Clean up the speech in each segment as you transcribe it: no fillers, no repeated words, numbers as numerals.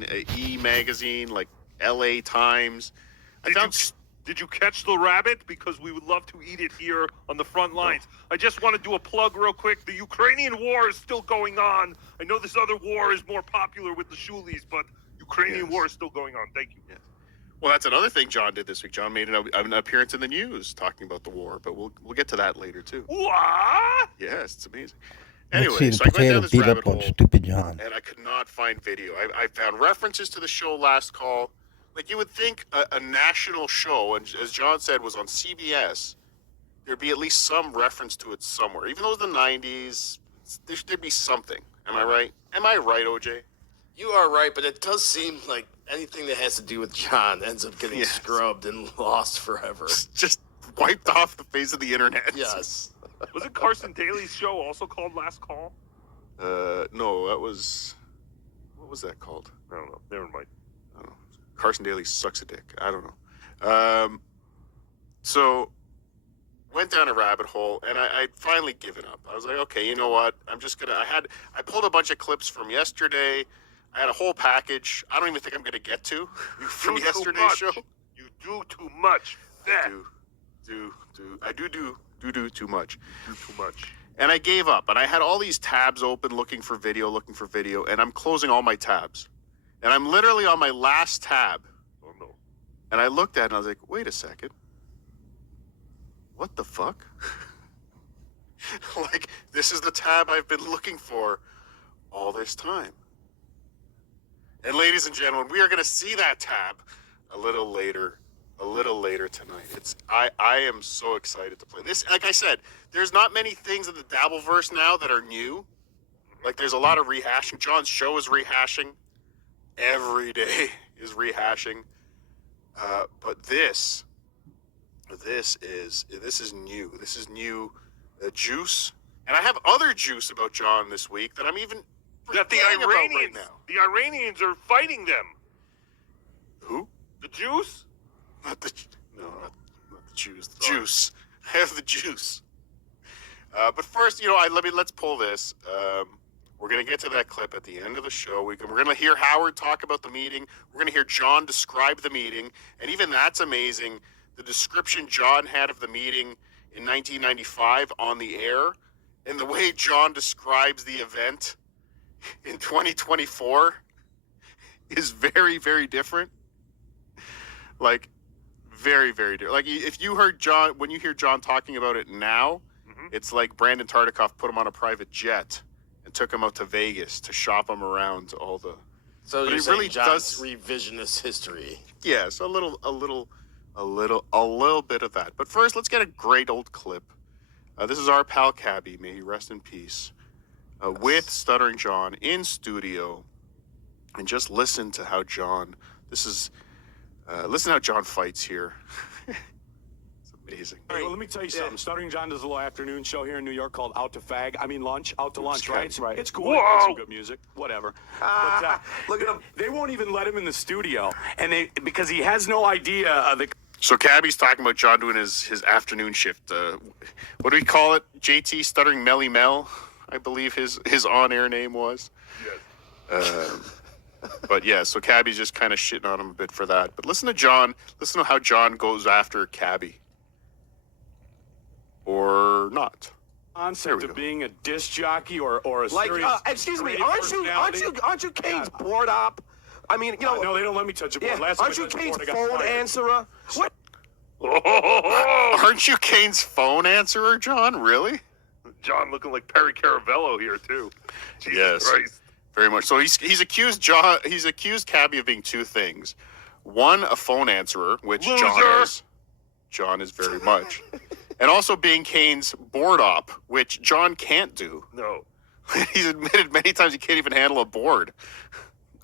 magazine, E-magazine, like LA Times. Did you catch the rabbit? Because we would love to eat it here on the front lines. I just want to do a plug real quick. The Ukrainian war is still going on. I know this other war is more popular with the Shulis, but Ukrainian war is still going on. Thank you. Yes. Well, that's another thing John did this week. John made an appearance in the news talking about the war, but we'll get to that later too. What? Yes, it's amazing. Let's Anyway, see so the I went down potato this beat rabbit up on hole, stupid John. and I could not find video. I found references to the show Last Call. Like, you would think a national show, and as John said, was on CBS, there'd be at least some reference to it somewhere. Even though it was the 90s, there'd be something. Am I right? Am I right, OJ? You are right, but it does seem like anything that has to do with John ends up getting scrubbed and lost forever. Just wiped off the face of the internet. Yes. Wasn't Carson Daly's show also called Last Call? No, that was... What was that called? I don't know. Never mind. I don't know. Carson Daly sucks a dick. I don't know. So, went down a rabbit hole, and I'd finally given up. I was like, okay, you know what? I'm just gonna... I pulled a bunch of clips from yesterday. I had a whole package. I don't even think I'm gonna get to from yesterday's show. You do too much. I do too much. Do too much. And I gave up, and I had all these tabs open looking for video, and I'm closing all my tabs. And I'm literally on my last tab. Oh, no. And I looked at it, and I was like, wait a second. What the fuck? Like, this is the tab I've been looking for all this time. And ladies and gentlemen, we are going to see that tab a little later tonight. I am so excited to play this. Like I said, there's not many things in the Dabbleverse now that are new. Like, there's a lot of rehashing. John's show is rehashing. Every day is rehashing. But this is new. This is new juice. And I have other juice about John this week that I'm even that the forgetting about Iranians, right now. the Iranians are fighting them. Who? The Jews? Not the Jews. The juice. I have the juice. But first, let's pull this. We're going to get to that clip at the end of the show. We're going to hear Howard talk about the meeting. We're going to hear John describe the meeting. And even that's amazing. The description John had of the meeting in 1995 on the air and the way John describes the event in 2024 is very, very different. Like, very, very different. Like, if you heard John, when you hear John talking about it now, it's like Brandon Tartikoff put him on a private jet and took him out to Vegas to shop him around all the... So but you're it saying really John's revisionist history. Yes, a little bit of that. But first, let's get a great old clip. This is our pal Cabbie, may he rest in peace, with Stuttering John in studio. And just listen to how John... listen how John fights here. It's amazing. All right, well, let me tell you something. Stuttering John does a little afternoon show here in New York called Out to Lunch, right? Right. It's cool. Whoa. It's some good music, whatever. But, Look at him. They won't even let him in the studio, and because he has no idea of the... So Cabbie's talking about John doing his afternoon shift. What do we call it? JT Stuttering Melly Mel, I believe his on-air name was. Yes. But yeah, so Cabbie's just kind of shitting on him a bit for that. But listen to John. Listen to how John goes after Cabbie. Or not. concept of being a disc jockey or a Like, serious... excuse me, radio aren't you Kane's board op? I mean, you know... no, they don't let me touch a board. Yeah, Last aren't time you I touched a Kane's board, I got phone fired. answerer? What? Aren't you Kane's phone answerer, John? Really? John looking like Perry Caravello here too. Jesus Yes. Christ. Very much. So he's accused John. He's accused Cabbie of being two things. One, a phone answerer, which Loser. John is. John is very much. And also being Kane's board op, which John can't do. No. He's admitted many times he can't even handle a board.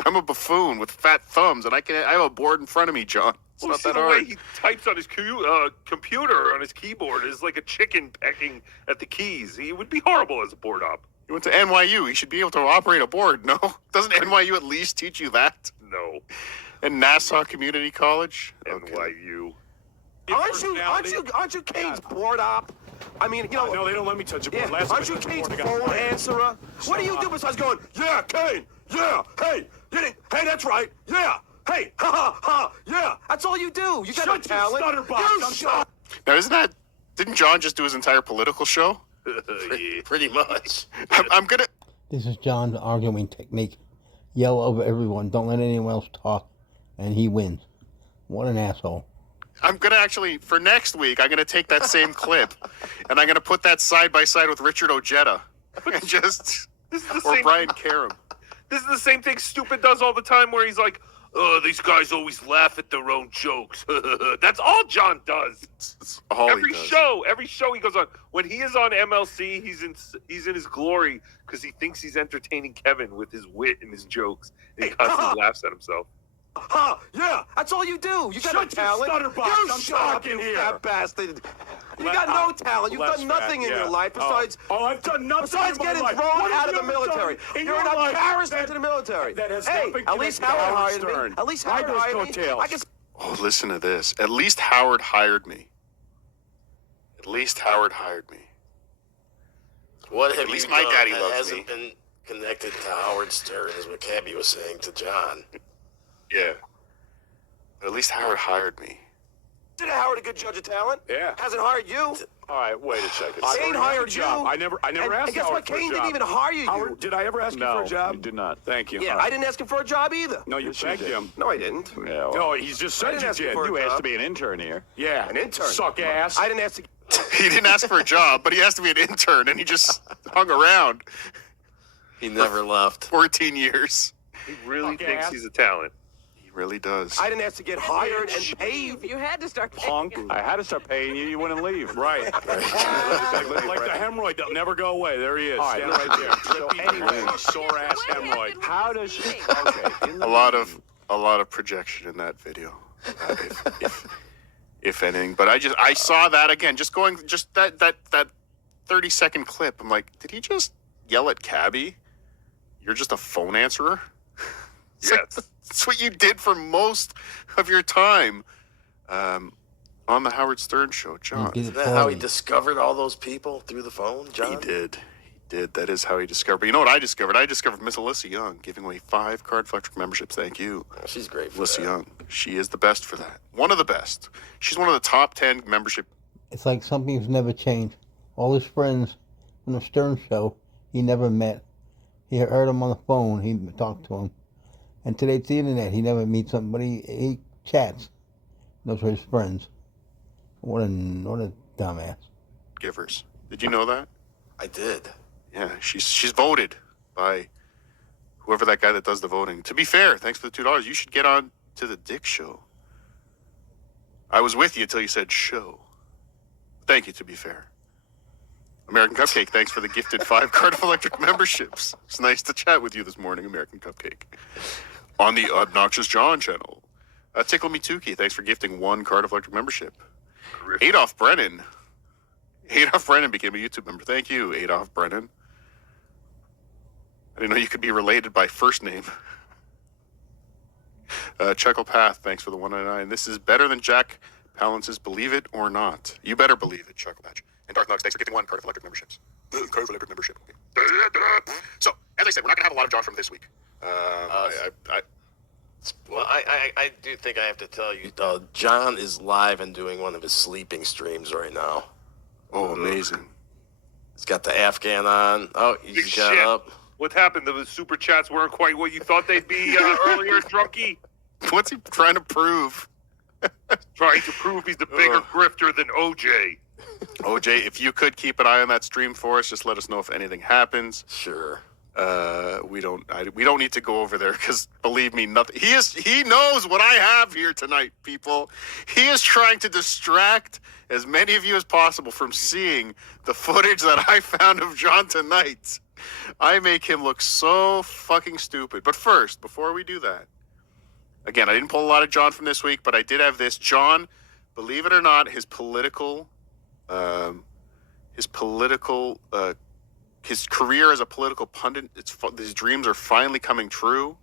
I'm a buffoon with fat thumbs, and I have a board in front of me, John. It's Well, not see that the hard. way he types on his computer on his keyboard is like a chicken pecking at the keys. He would be horrible as a board op. He went to NYU. He should be able to operate a board. No, doesn't NYU at least teach you that? No. And Nassau Community College. Okay. NYU. Aren't you Kane's board op? I mean, you know... No, they don't let me touch a board. Yeah, Last time aren't you I touched a Kane's board, I got phone fired. answerer? What do you do besides going, yeah, Kane, yeah, hey, Hey, that's right. Yeah. Hey, ha ha ha. Yeah. That's all you do. You got no Shut your talent. stutterbox. You I'm shut. Now, didn't John just do his entire political show? Pretty much. I'm gonna. This is John's arguing technique. Yell over everyone. Don't let anyone else talk. And he wins. What an asshole. I'm gonna actually, for next week, I'm gonna take that same clip, and I'm gonna put that side by side with Richard Ojeda, and just or Brian Karam. This is the same thing Stupid does all the time, where he's like, "Oh, these guys always laugh at their own jokes." That's all John does. It's all Every he does. show he goes on. When he is on MLC, he's in his glory because he thinks he's entertaining Kevin with his wit and his jokes, and he constantly laughs at himself. Ha. Yeah. That's all you do. You got no Shut your talent. stutterbox. You I'm shut up, talking you here. fat bastard. You got no talent. You've done nothing in your life besides. I've done nothing. Besides in my getting life. thrown What have out of you the ever military, done in you're your an life embarrassment that- to the military. that has Hey, not been at least connected to Howard Howard hired Stern. me. At least Ride Howard those hired me. coattails. I guess. Oh, listen to this. At least Howard hired me. At least Howard hired me. What have At least you my done daddy that loves hasn't me. been connected to Howard Stern, is what Cabbie was saying to John. Yeah. But at least Howard hired me. Did Howard a good judge of talent? Yeah. Hasn't hired you. All right, wait a second. Kane hired you. I never And asked guess Howard what? for a Kane job. didn't even hire you. Howard, did I ever ask you for a job? you did not. Thank you. Yeah, All right. I didn't ask him for a job either. No, you begged him. No, I didn't. Yeah, well, No, he's just I said didn't you ask you did. for a you asked job. to be an intern here. Yeah. An intern. Suck ass. I didn't ask to. He didn't ask for a job, but he asked to be an intern, and he just hung around He never left. 14 years. He really Fuck thinks ass. he's a talent. He really does. I didn't ask to get hired and paid. You had to start Punk. I had to start paying you. You wouldn't leave. Right. like the hemorrhoid that'll never go away. There he is. All right, Standing right there. so Drippy, anyway. sore ass hemorrhoid. How does okay? In the A lot of projection in that video, if anything. But I saw that again. Just that 30-second clip. I'm like, did he just yell at Cabbie? You're just a phone answerer. It's like, Yes. that's what you did for most of your time on the Howard Stern show, John. He did Isn't it that how he poorly. discovered all those people through the phone, John? He did. That is how he discovered. But you know what I discovered? I discovered Miss Alyssa Young giving away 5 Card Electric memberships. Thank you, She's great for Alyssa that. Young. She is the best for that. One of the best. She's one of the top 10 membership. It's like something's never changed. All his friends from the Stern show, he never met. He heard him on the phone. He talked to him. And today it's the internet. He never meets somebody. He chats. Those are his friends. What a dumbass. Givers. Did you know that? I did. Yeah, she's voted by whoever that guy that does the voting. To be fair, thanks for the $2. You should get on to the Dick Show. I was with you until you said show. Thank you, to be fair. American Cupcake, thanks for the gifted 5 Card Electric memberships. It's nice to chat with you this morning, American Cupcake. On the Obnoxious John channel. Tickle Me Tukey, thanks for gifting 1 Card Electric membership. Adolf Brennan became a YouTube member. Thank you, Adolf Brennan. I didn't know you could be related by first name. Chuckle Path, thanks for the 199. This is better than Jack Palance's Believe It or Not. You better believe it, Chuckle Patch. And Darth Knox, thanks for giving 1 Card of Electric memberships. Card of Electric membership. Okay. So, as I said, we're not going to have a lot of John from this week. Well, I do think I have to tell you, John is live and doing one of his sleeping streams right now. Oh, amazing. He's got the Afghan on. Oh, Big he's got shit. up. What happened? The super chats weren't quite what you thought they'd be earlier, Drunky. What's he trying to prove? Trying to prove he's the bigger grifter than OJ. OJ, if you could keep an eye on that stream for us, just let us know if anything happens. Sure. We don't need to go over there because believe me, nothing. He knows what I have here tonight, people. He is trying to distract as many of you as possible from seeing the footage that I found of John tonight. I make him look so fucking stupid. But first, before we do that, again, I didn't pull a lot of John from this week, but I did have this. John, believe it or not, his career as a political pundit, his dreams are finally coming true.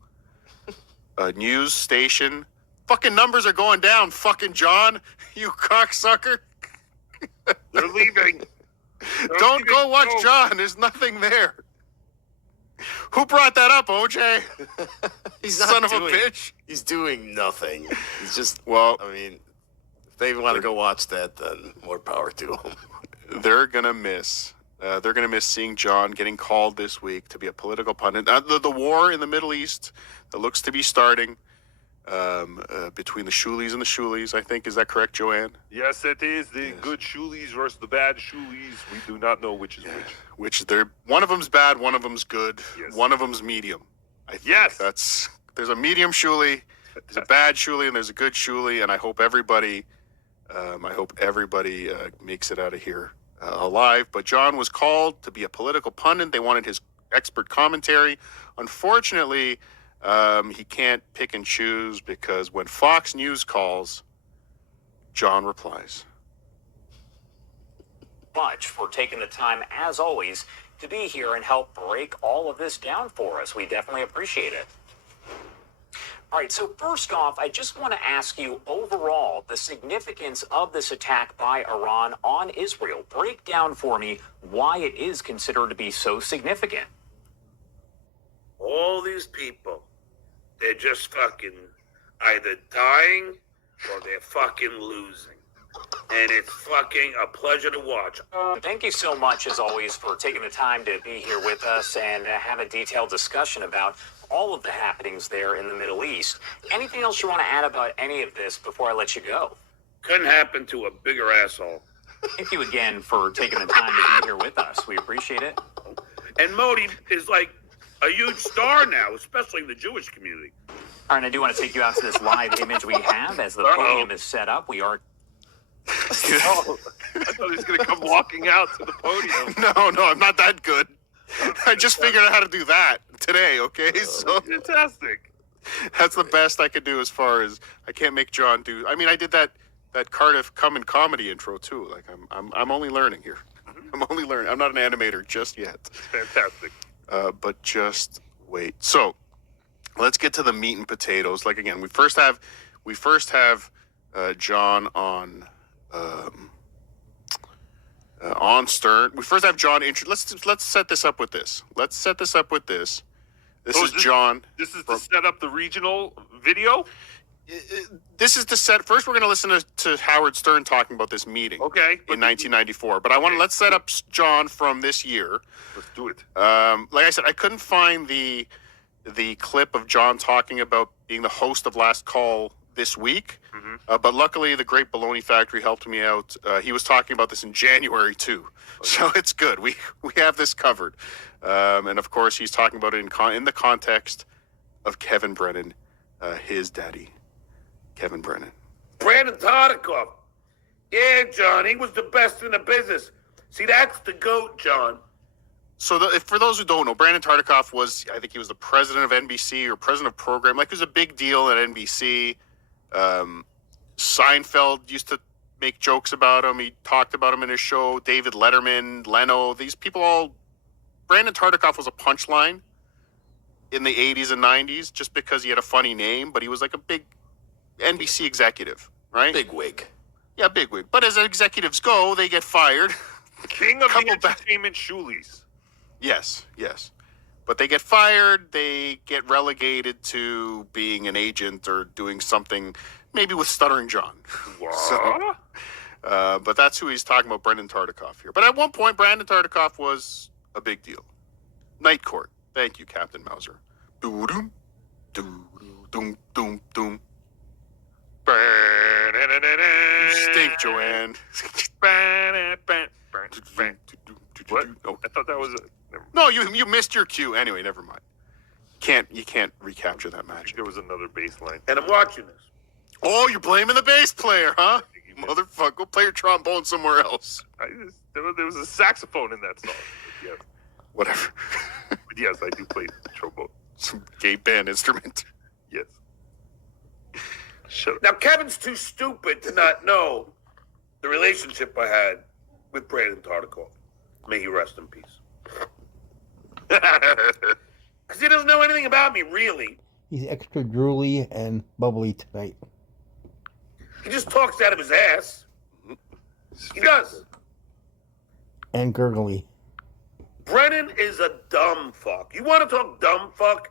A news station. Fucking numbers are going down, fucking John. You cocksucker. They're leaving. Don't go watch John. There's nothing there. Who brought that up, OJ? He's not Son of a doing- bitch. He's doing nothing. He's just. Well, I mean, if they want to go watch that, then more power to them. they're gonna miss. They're gonna miss seeing John getting called this week to be a political pundit. The war in the Middle East that looks to be starting between the Shulis and the Shulis. I think, is that correct, Joanne? Yes, it is. The good Shulis versus the bad Shulis. We do not know which is which. Which one of them's bad, one of them's good, Yes. one of them's medium. I think Yes. there's a medium Shuli, there's a bad Shuli, and there's a good Shuli, and I hope everybody makes it out of here alive. But John was called to be a political pundit. They wanted his expert commentary. Unfortunately, he can't pick and choose because when Fox News calls, John replies. Much for taking the time, as always, to be here and help break all of this down for us. We definitely appreciate it. All right, so first off, I just want to ask you overall the significance of this attack by Iran on Israel. Break down for me why it is considered to be so significant. All these people, they're just fucking either dying or they're fucking losing. And it's fucking a pleasure to watch. Thank you so much, as always, for taking the time to be here with us and have a detailed discussion about all of the happenings there in the Middle East. Anything else you want to add about any of this before I let you go? Couldn't happen to a bigger asshole. Thank you again for taking the time to be here with us. We appreciate it. And Modi is like a huge star now, especially in the Jewish community. All right, I do want to take you out to this live image we have as the podium is set up. We are... Oh, I thought he was going to come walking out to the podium. No, I'm not that good. I just figured out how to do that today, okay? So Fantastic. that's the best I could do as far as I can't make John do. I mean, I did that Cardiff Come in Comedy intro too. Like I'm only learning here. I'm only learning. I'm not an animator just yet. Fantastic. But just wait. So let's get to the meat and potatoes. Like again, we first have John on Stern. We first have John. Let's set this up with this. This is John. This is to set up the regional video? This is to set. First, we're going to listen to Howard Stern talking about this meeting. Okay. In 1994. But let's set up John from this year. Let's do it. Like I said, I couldn't find the clip of John talking about being the host of Last Call this week. But luckily, the Great Baloney Factory helped me out. He was talking about this in January too, so it's good. We have this covered. And of course, he's talking about it in the context of Kevin Brennan, his daddy, Kevin Brennan. Brandon Tartikoff. Yeah, John, he was the best in the business. See, that's the GOAT, John. So for those who don't know, Brandon Tartikoff I think he was the president of NBC or president of program. Like, it was a big deal at NBC. Seinfeld used to make jokes about him. He talked about him in his show. David Letterman, Leno, these people all... Brandon Tartikoff was a punchline in the 80s and 90s just because he had a funny name, but he was like a big NBC executive, right? Big wig. Yeah, big wig. But as executives go, they get fired. King of the entertainment Shulis. Yes. But they get fired, they get relegated to being an agent or doing something, maybe with Stuttering John. What? So, but that's who he's talking about, Brandon Tartikoff here. But at one point, Brandon Tartikoff was a big deal. Night Court. Thank you, Captain Mauser. Doo-doom, doo-doom, doom, doom. You stink, Joanne. What? Oh. I thought that was No, you missed your cue. Anyway, never mind. You can't recapture that magic. there was another bass line. And I'm watching this. Oh, you're blaming the bass player, huh? Motherfucker, go play your trombone somewhere else. There was a saxophone in that song. Yes. Whatever. Yes, I do play the trombone. Some gay band instrument. Yes. Shut up. Now, Kevin's too stupid to not know the relationship I had with Brandon Tartikoff. May he rest in peace. Because he doesn't know anything about me, really. He's extra drooly and bubbly tonight. He just talks out of his ass. He does. And gurgly. Brennan is a dumb fuck. You want to talk dumb fuck?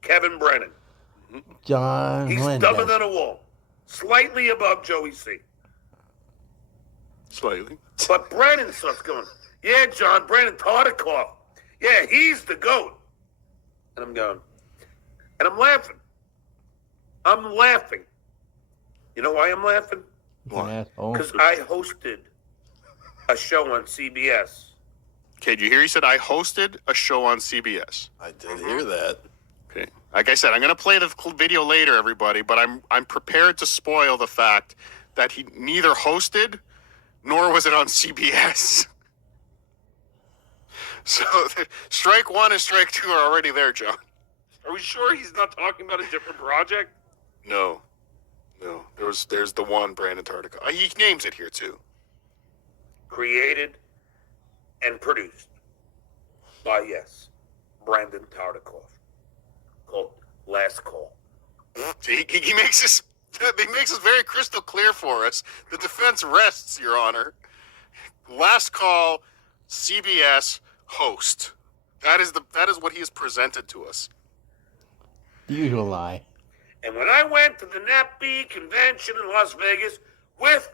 Kevin Brennan. John He's Lynn dumber does. than a wall. Slightly above Joey C. Slightly. But Brennan starts going, yeah, John, Brandon Tartikoff. Yeah, he's the GOAT. And I'm going, and I'm laughing. I'm laughing. You know why I'm laughing? Why? Because I hosted a show on CBS. Okay, did you hear he said I hosted a show on CBS? I did hear that. Okay. Like I said, I'm going to play the video later, everybody, but I'm prepared to spoil the fact that he neither hosted nor was it on CBS. So strike one and strike two are already there, John. Are we sure he's not talking about a different project? No. There's the one Brandon Tartikoff. He names it here too. Created and produced by, yes, Brandon Tartikoff. Called Last Call. He makes this. He makes this very crystal clear for us. The defense rests, Your Honor. Last Call, CBS host. That is what he has presented to us. The usual lie. And when I went to the NAPB convention in Las Vegas with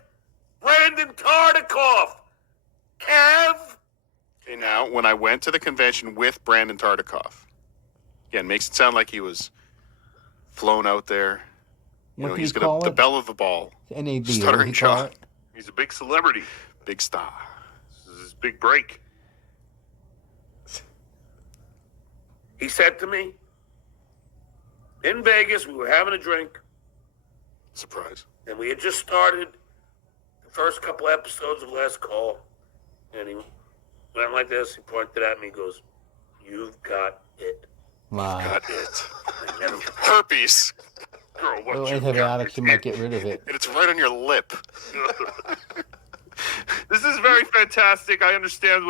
Brandon Tartikoff, Kev. Okay, now, when I went to the convention with Brandon Tartikoff, again, makes it sound like he was flown out there. What do He's you call the it? bell of the ball. NAB. Stuttering John. He's a big celebrity. Big star. This is his big break. He said to me, in Vegas, we were having a drink, Surprise. and we had just started the first couple episodes of Last Call, and he went like this, he pointed at me, he goes, you've got it. Lie. Got it. I never Herpes. Girl, what Little you got? antibiotics, you might get rid of it. And it's right on your lip. This is very fantastic. I understand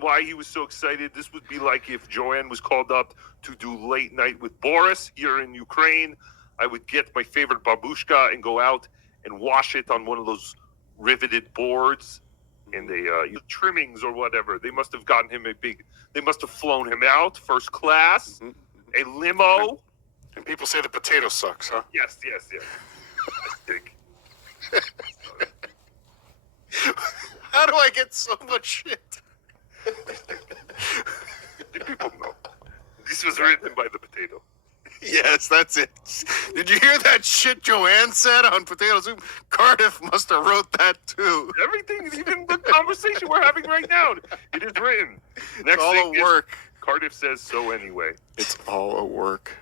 why he was so excited. This would be like if Joanne was called up to do Late Night with Boris here in Ukraine. I would get my favorite babushka and go out and wash it on one of those riveted boards and trimmings or whatever. They must have gotten him they must have flown him out, first class, a limo. And people say the potato sucks, huh? Yes. I think. How do I get so much shit? People know. This was written by the potato. Yes, that's it. Did you hear that shit Joanne said on Potato Soup? Cardiff must have wrote that too. Everything, even the conversation we're having right now, it is written. Next It's all thing a work. Cardiff says so anyway. It's all a work.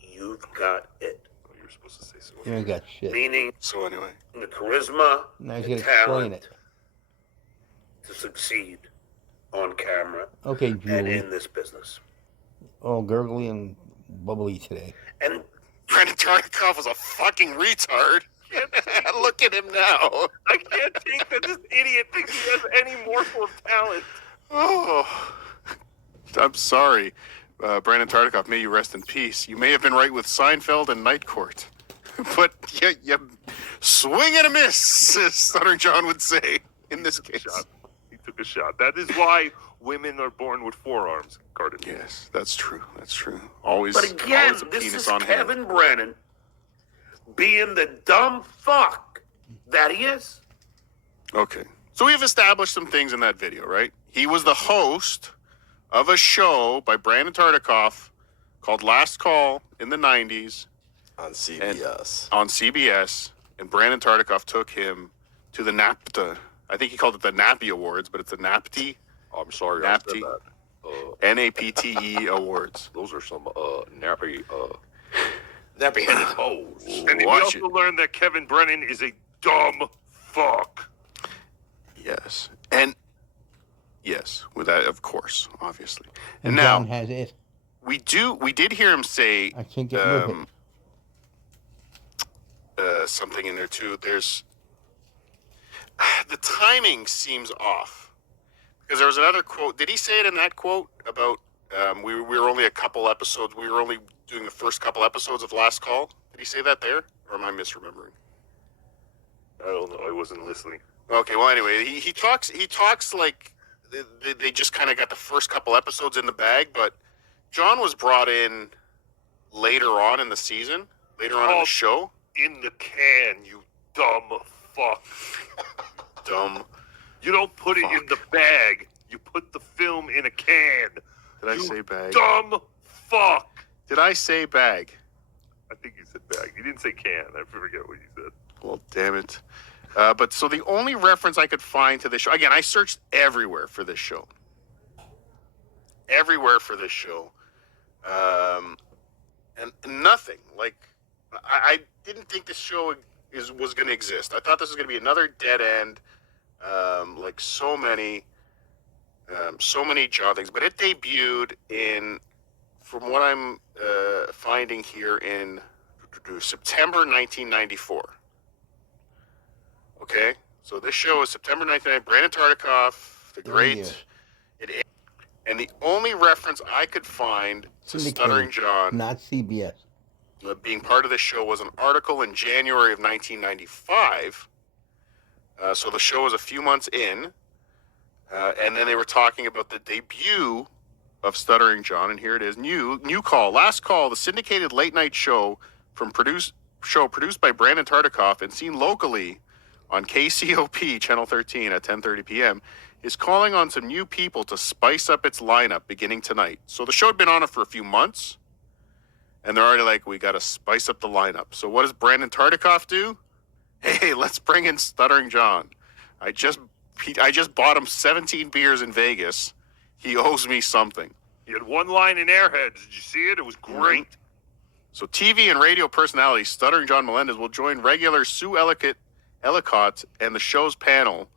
You've got it. Oh, you're supposed to say so. You ain't got shit. Meaning So anyway. the charisma, Now you the gotta explain talent it. to succeed on camera Okay, and Julie. in this business. All gurgly and bubbly today. And Brandon Tartikoff was a fucking retard. Look at him now. I can't take that this idiot thinks he has any morsel of talent. Oh, I'm sorry. Brandon Tartikoff, may you rest in peace. You may have been right with Seinfeld and Night Court. But you swing and a miss, as Stuttering John would say in this case. He took a shot. That is why women are born with forearms, Carter. Yes, that's true. That's true. Always, but again, always a this penis is on hand. Kevin Brennan being the dumb fuck that he is. Okay. So we've established some things in that video, right? He was the host of a show by Brandon Tartikoff called Last Call in the 90s. On CBS. On CBS. And Brandon Tartikoff took him to the NAPTA. I think he called it the Nappy Awards, but it's the NAPTE. I'm sorry, NAPTE. I said that. NAPTE Awards. Those are some nappy Nappy-headed hoes. And we Watch also it. learned that Kevin Brennan is a dumb fuck. Yes. And yes, with that, of course, obviously. And And now John has it. we did hear him say I can't get rid of it. something in there too. There's the timing seems off because there was another quote. Did he say it in that quote about we were only a couple episodes? We were only doing the first couple episodes of Last Call. Did he say that there, or am I misremembering? I don't know. I wasn't listening. Okay. Well, anyway, he talks like they just kind of got the first couple episodes in the bag, but John was brought in later on in the season, later on in the show. In the can, you dumb fuck. Dumb. You don't put it in the bag. You put the film in a can. Did I say bag? Dumb fuck. Did I say bag? I think you said bag. You didn't say can. I forget what you said. Well, damn it. But so the only reference I could find to this show, again, I searched everywhere for this show. Everywhere for this show. And nothing. Like, I didn't think this show was going to exist. I thought this was going to be another dead end, like so many John things. But it debuted in, from what I'm finding here, in September 1994. Okay, so this show is September 1994. Brandon Tartikoff, the great. And the only reference I could find to Stuttering John, not CBS, being part of this show was an article in January of 1995. So the show was a few months in, and then they were talking about the debut of Stuttering John, and here it is: new call, last call, the syndicated late night show produced by Brandon Tartikoff and seen locally on KCOP Channel 13 at 10:30 p.m. is calling on some new people to spice up its lineup beginning tonight. So the show had been on it for a few months, and they're already like, we got to spice up the lineup. So what does Brandon Tartikoff do? Hey, let's bring in Stuttering John. I just bought him 17 beers in Vegas. He owes me something. He had one line in Airheads. Did you see it? It was great. So TV and radio personality Stuttering John Melendez will join regular Sue Ellicott and the show's panel.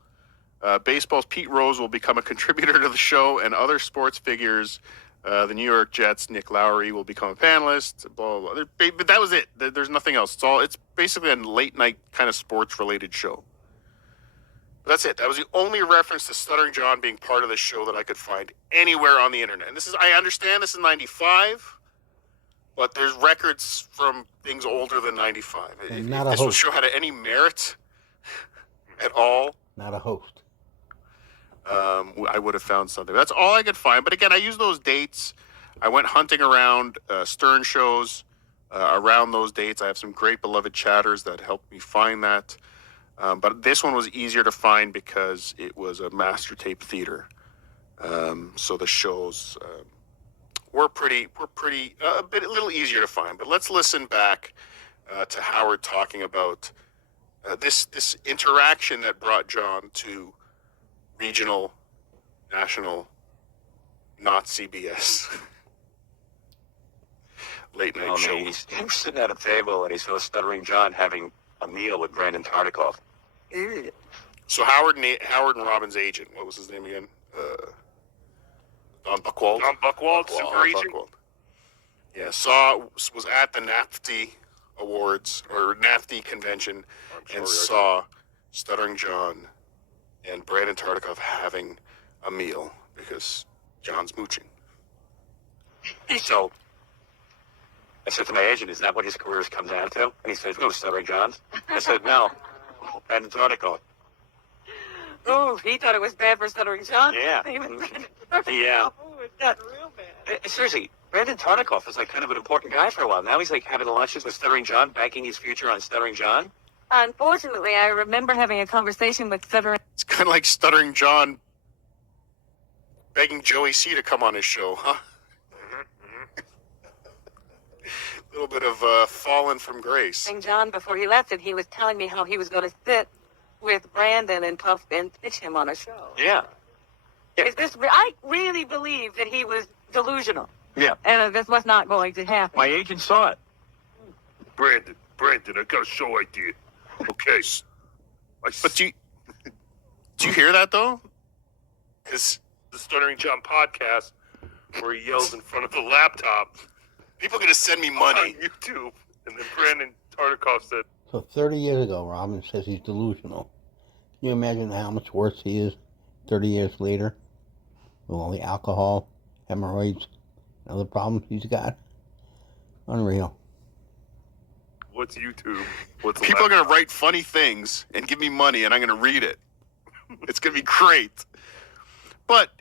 Baseball's Pete Rose will become a contributor to the show, and other sports figures, the New York Jets' Nick Lowry will become a panelist. Blah, blah, blah. But that was it. There's nothing else. It's basically a late night kind of sports related show. But that's it. That was the only reference to Stuttering John being part of the show that I could find anywhere on the internet. And I understand this is 95, but there's records from things older than 95. If this show had any merit at all, not a host, I would have found something. That's all I could find. But again, I used those dates. I went hunting around Stern shows around those dates. I have some great beloved chatters that helped me find that. But this one was easier to find because it was a master tape theater. So the shows were a little easier to find. But let's listen back to Howard talking about this interaction that brought John to regional, national, not CBS late night show. He was sitting at a table and he saw Stuttering John having a meal with Brandon Tartikoff. So Howard and Robin's agent, what was his name again? Don Buchwald. Don Buchwald, super agent. Yeah, was at the NAFTY Awards or NAFTY convention and saw Stuttering John and Brandon Tartikoff having a meal because John's mooching. So I said to my agent, is that what his career has come down to? And he says, no, Stuttering John's. I said, no, Brandon Tartikoff. Oh, he thought it was bad for Stuttering John? Yeah. Yeah. Oh, it got real bad. Seriously, Brandon Tartikoff was like kind of an important guy for a while. Now he's like having lunches with Stuttering John, banking his future on Stuttering John. Unfortunately, I remember having a conversation with Stuttering. It's kind of like Stuttering John begging Joey C to come on his show, huh? A little bit of fallen from grace. John, before he left it, he was telling me how he was going to sit with Brandon and pitch him on a show. Yeah. Is this? I really believe that he was delusional. Yeah. And this was not going to happen. My agent saw it. Brandon, I got a show idea. Okay. But do you hear that though? Because the Stuttering John podcast where he yells in front of the laptop. People are going to send me money. On YouTube. And then Brandon Tartikoff said. So 30 years ago, Robin says he's delusional. Can you imagine how much worse he is 30 years later? With all the alcohol, hemorrhoids, and other problems he's got? Unreal. What's YouTube? People are going to write funny things and give me money, and I'm going to read it. It's going to be great. But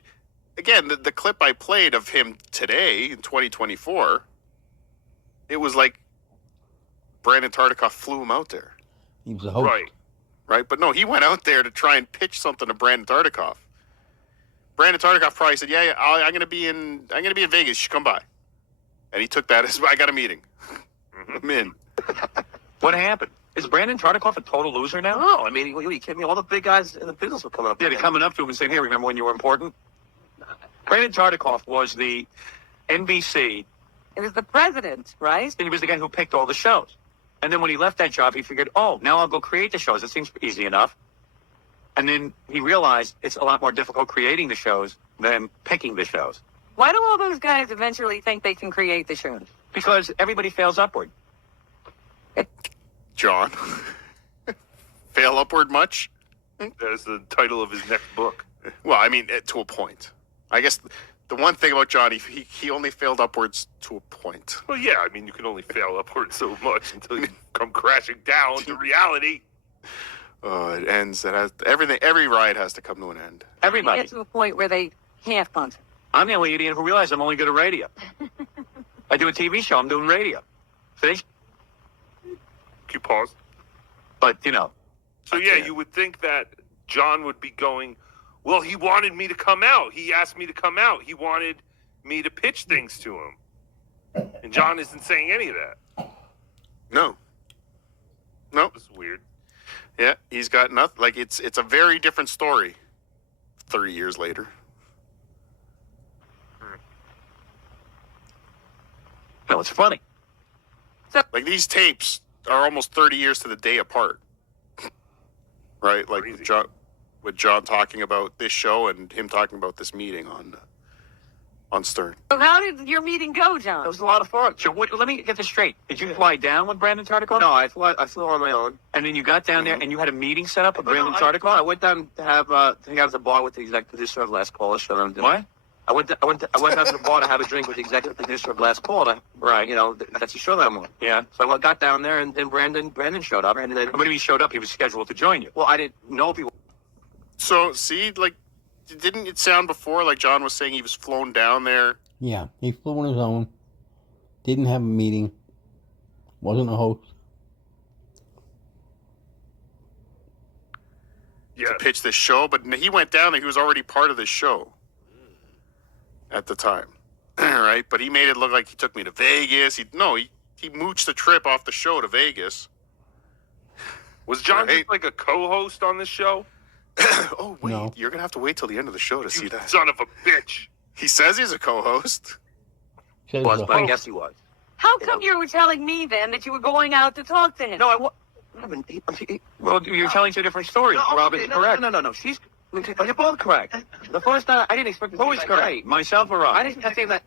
again, the clip I played of him today in 2024, it was like Brandon Tartikoff flew him out there. He was a host. Right. But no, he went out there to try and pitch something to Brandon Tartikoff. Brandon Tartikoff probably said, "Yeah, I'm gonna be in Vegas. You should come by." And he took that as, "I got a meeting. I'm in." What happened? Is Brandon Tartikoff a total loser now? No, I mean, you kidding me? All the big guys in the business were coming up. Yeah, they're coming up to him and saying, "Hey, remember when you were important?" Brandon Tartikoff was the NBC. It was the president, right? And he was the guy who picked all the shows. And then when he left that job, he figured, oh, now I'll go create the shows. It seems easy enough. And then he realized it's a lot more difficult creating the shows than picking the shows. Why do all those guys eventually think they can create the shows? Because everybody fails upward. John, fail upward much? That's the title of his next book. Well, I mean, to a point. I guess the one thing about John, he only failed upwards to a point. Well, yeah, I mean, you can only fail upwards so much until you come crashing down to reality. It ends. It has everything. Every ride has to come to an end. Everybody. Get to a point where they can't function. I'm the only idiot who realized I'm only good at radio. I do a TV show. I'm doing radio. Finish? You pause. But, you know. So, yeah, you would think that John would be going, well, he wanted me to come out. He asked me to come out. He wanted me to pitch things to him. And John isn't saying any of that. No. Nope. It's weird. Yeah, he's got nothing. Like, it's a very different story 30 years later. No, it's funny. Like, these tapes are almost 30 years to the day apart. Right? Like, with John talking about this show and him talking about this meeting on Stern. So how did your meeting go, John? It was a lot of fun. So let me get this straight. Did you fly down with Brandon Tartikoff? No, I flew on my own. And then you got down there and you had a meeting set up with Brandon Tartikoff? I went down to have to hang out at the bar with the executive producer of Last Call. What? I went down to the bar to have a drink with the executive producer of Last Call. Right. You know, that's the show that I'm on. Yeah. So I got down there, and then Brandon showed up. And then, When he showed up, he was scheduled to join you. well, I didn't know if he. So, see, like, didn't it sound before like John was saying he was flown down there? Yeah, he flew on his own. Didn't have a meeting. Wasn't a host. To pitch this show, but he went down there. He was already part of this show at the time, right? But he made it look like he took me to Vegas. He mooched the trip off the show to Vegas. Was John just like a co-host on this show? Oh, wait. No. You're going to have to wait till the end of the show to see that. Son of a bitch. He says he's a co-host. But I guess he was. How come you were telling me then that you were going out to talk to him? No, Well, you're telling two different stories. No, Robin's correct. No. You're both correct. The first night, I didn't expect. Who is correct? Myself or Rob? I didn't say that.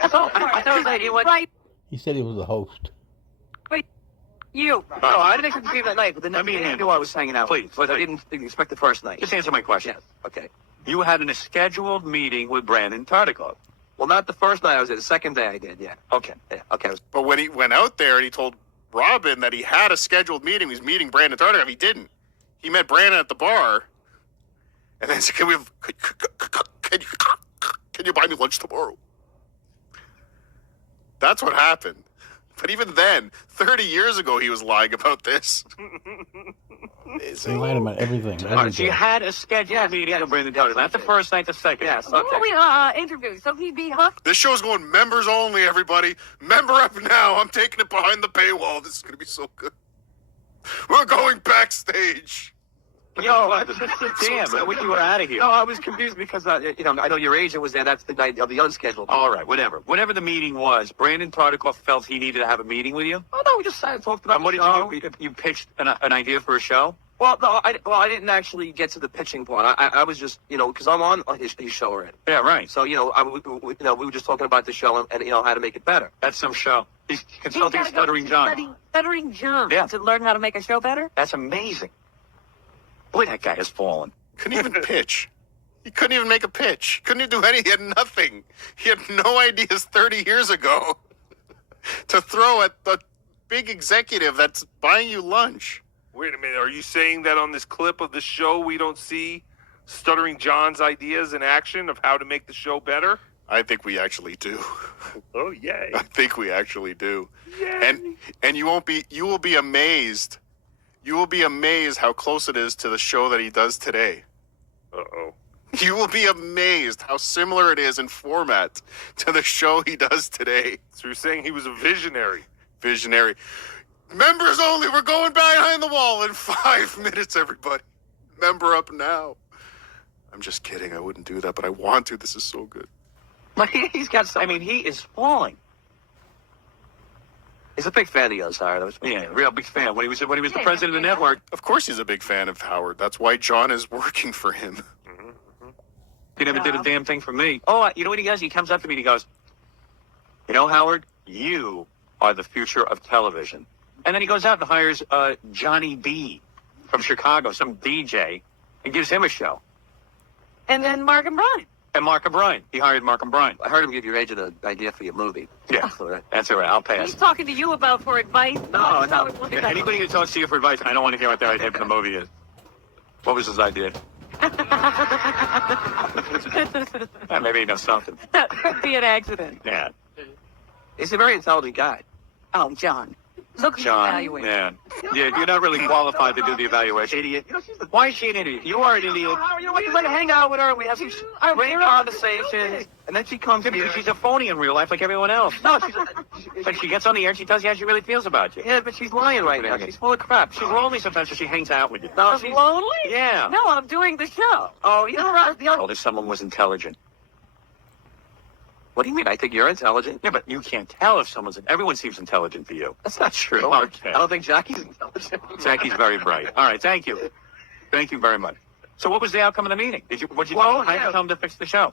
I thought it was like you went. Right. He said he was a host. You. No, I didn't expect to be that night. But then I knew I was hanging out. Please. But I didn't expect the first night. Just answer my question. Yes. Okay. You had a scheduled meeting with Brandon Tartikoff. Well, not the first night I was there. The second day I did. Yeah. Okay. Yeah. Okay. But when he went out there and he told Robin that he had a scheduled meeting, he was meeting Brandon Tartikoff, he didn't. He met Brandon at the bar, and then said, can you buy me lunch tomorrow? That's what happened. But even then, 30 years ago, he was lying about this. He lied about everything. All right, so you had a scheduled meeting with Brandon Tartikoff. Not the first night, the second. Yes. Who Okay. are we interviewing? So he'd be hooked? This show's going members only, everybody. Member up now. I'm taking it behind the paywall. This is going to be so good. We're going backstage. Yo, damn, I wish you were out of here. No, I was confused because I know your agent was there. That's the night of the unscheduled. All right, whatever. Whatever the meeting was, Brandon Tartikoff felt he needed to have a meeting with you. Oh no, we just sat and talked about. And what did you do? You pitched an idea for a show? Well, no, I didn't actually get to the pitching part. I was just, because I'm on his show already. Yeah, right. So, we were just talking about the show and how to make it better. That's some show. He's consulting Stuttering John. Stuttering John. Yeah. To learn how to make a show better? That's amazing. Boy, that guy has fallen. Couldn't even pitch. He couldn't even make a pitch. Couldn't even do anything. He had nothing. He had no ideas 30 years ago to throw at the big executive that's buying you lunch. Wait a minute. Are you saying that on this clip of the show we don't see Stuttering John's ideas in action of how to make the show better? I think we actually do. Oh, yay. I think we actually do. Yay. And you will be amazed. You will be amazed how close it is to the show that he does today. Uh-oh. You will be amazed how similar it is in format to the show he does today. So you're saying he was a visionary? Visionary. Members only. We're going behind the wall in 5 minutes, everybody. Member up now. I'm just kidding. I wouldn't do that, but I want to. This is so good. Like he's got some, I mean, he is falling. He's a big fan of yours, Howard. Yeah, real big fan. When he was the president of the network, Of course he's a big fan of Howard. That's why John is working for him. he never did a damn thing for me. Oh, you know what he does? He comes up to me and he goes, "You know, Howard, you are the future of television." And then he goes out and hires Johnny B from Chicago, some DJ, and gives him a show. And then Mark and Brian. And Mark O'Brien. He hired Mark O'Brien. I heard him give your agent an idea for your movie. Yeah, that's all right. I'll pass. He's talking to you about for advice. No. Yeah, anybody who talks to you for advice, I don't want to hear what their idea for the movie is. What was his idea? Maybe he knows something. That could be an accident. Yeah. He's a very intelligent guy. Oh, John. Look at the John, evaluation. yeah. Yeah, you're not really qualified to do the evaluation. Idiot. Why is she an idiot? You are an idiot. You know what? You let her hang out with her. We have some great conversations. And then she comes to me. She's a phony in real life like everyone else. No, But she gets on the air and she tells you how she really feels about you. yeah, but she's lying right now. She's full of crap. She's lonely sometimes, so she hangs out with you. No, I'm she's lonely? Yeah. No, I'm doing the show. Oh, you know, Told if someone was intelligent. what do you mean? I think you're intelligent. Yeah, but you can't tell if someone's... Everyone seems intelligent to you. That's not true. Okay. I don't think Jackie's intelligent. Jackie's very bright. All right, thank you. Thank you very much. So what was the outcome of the meeting? What'd you I had to tell him to fix the show.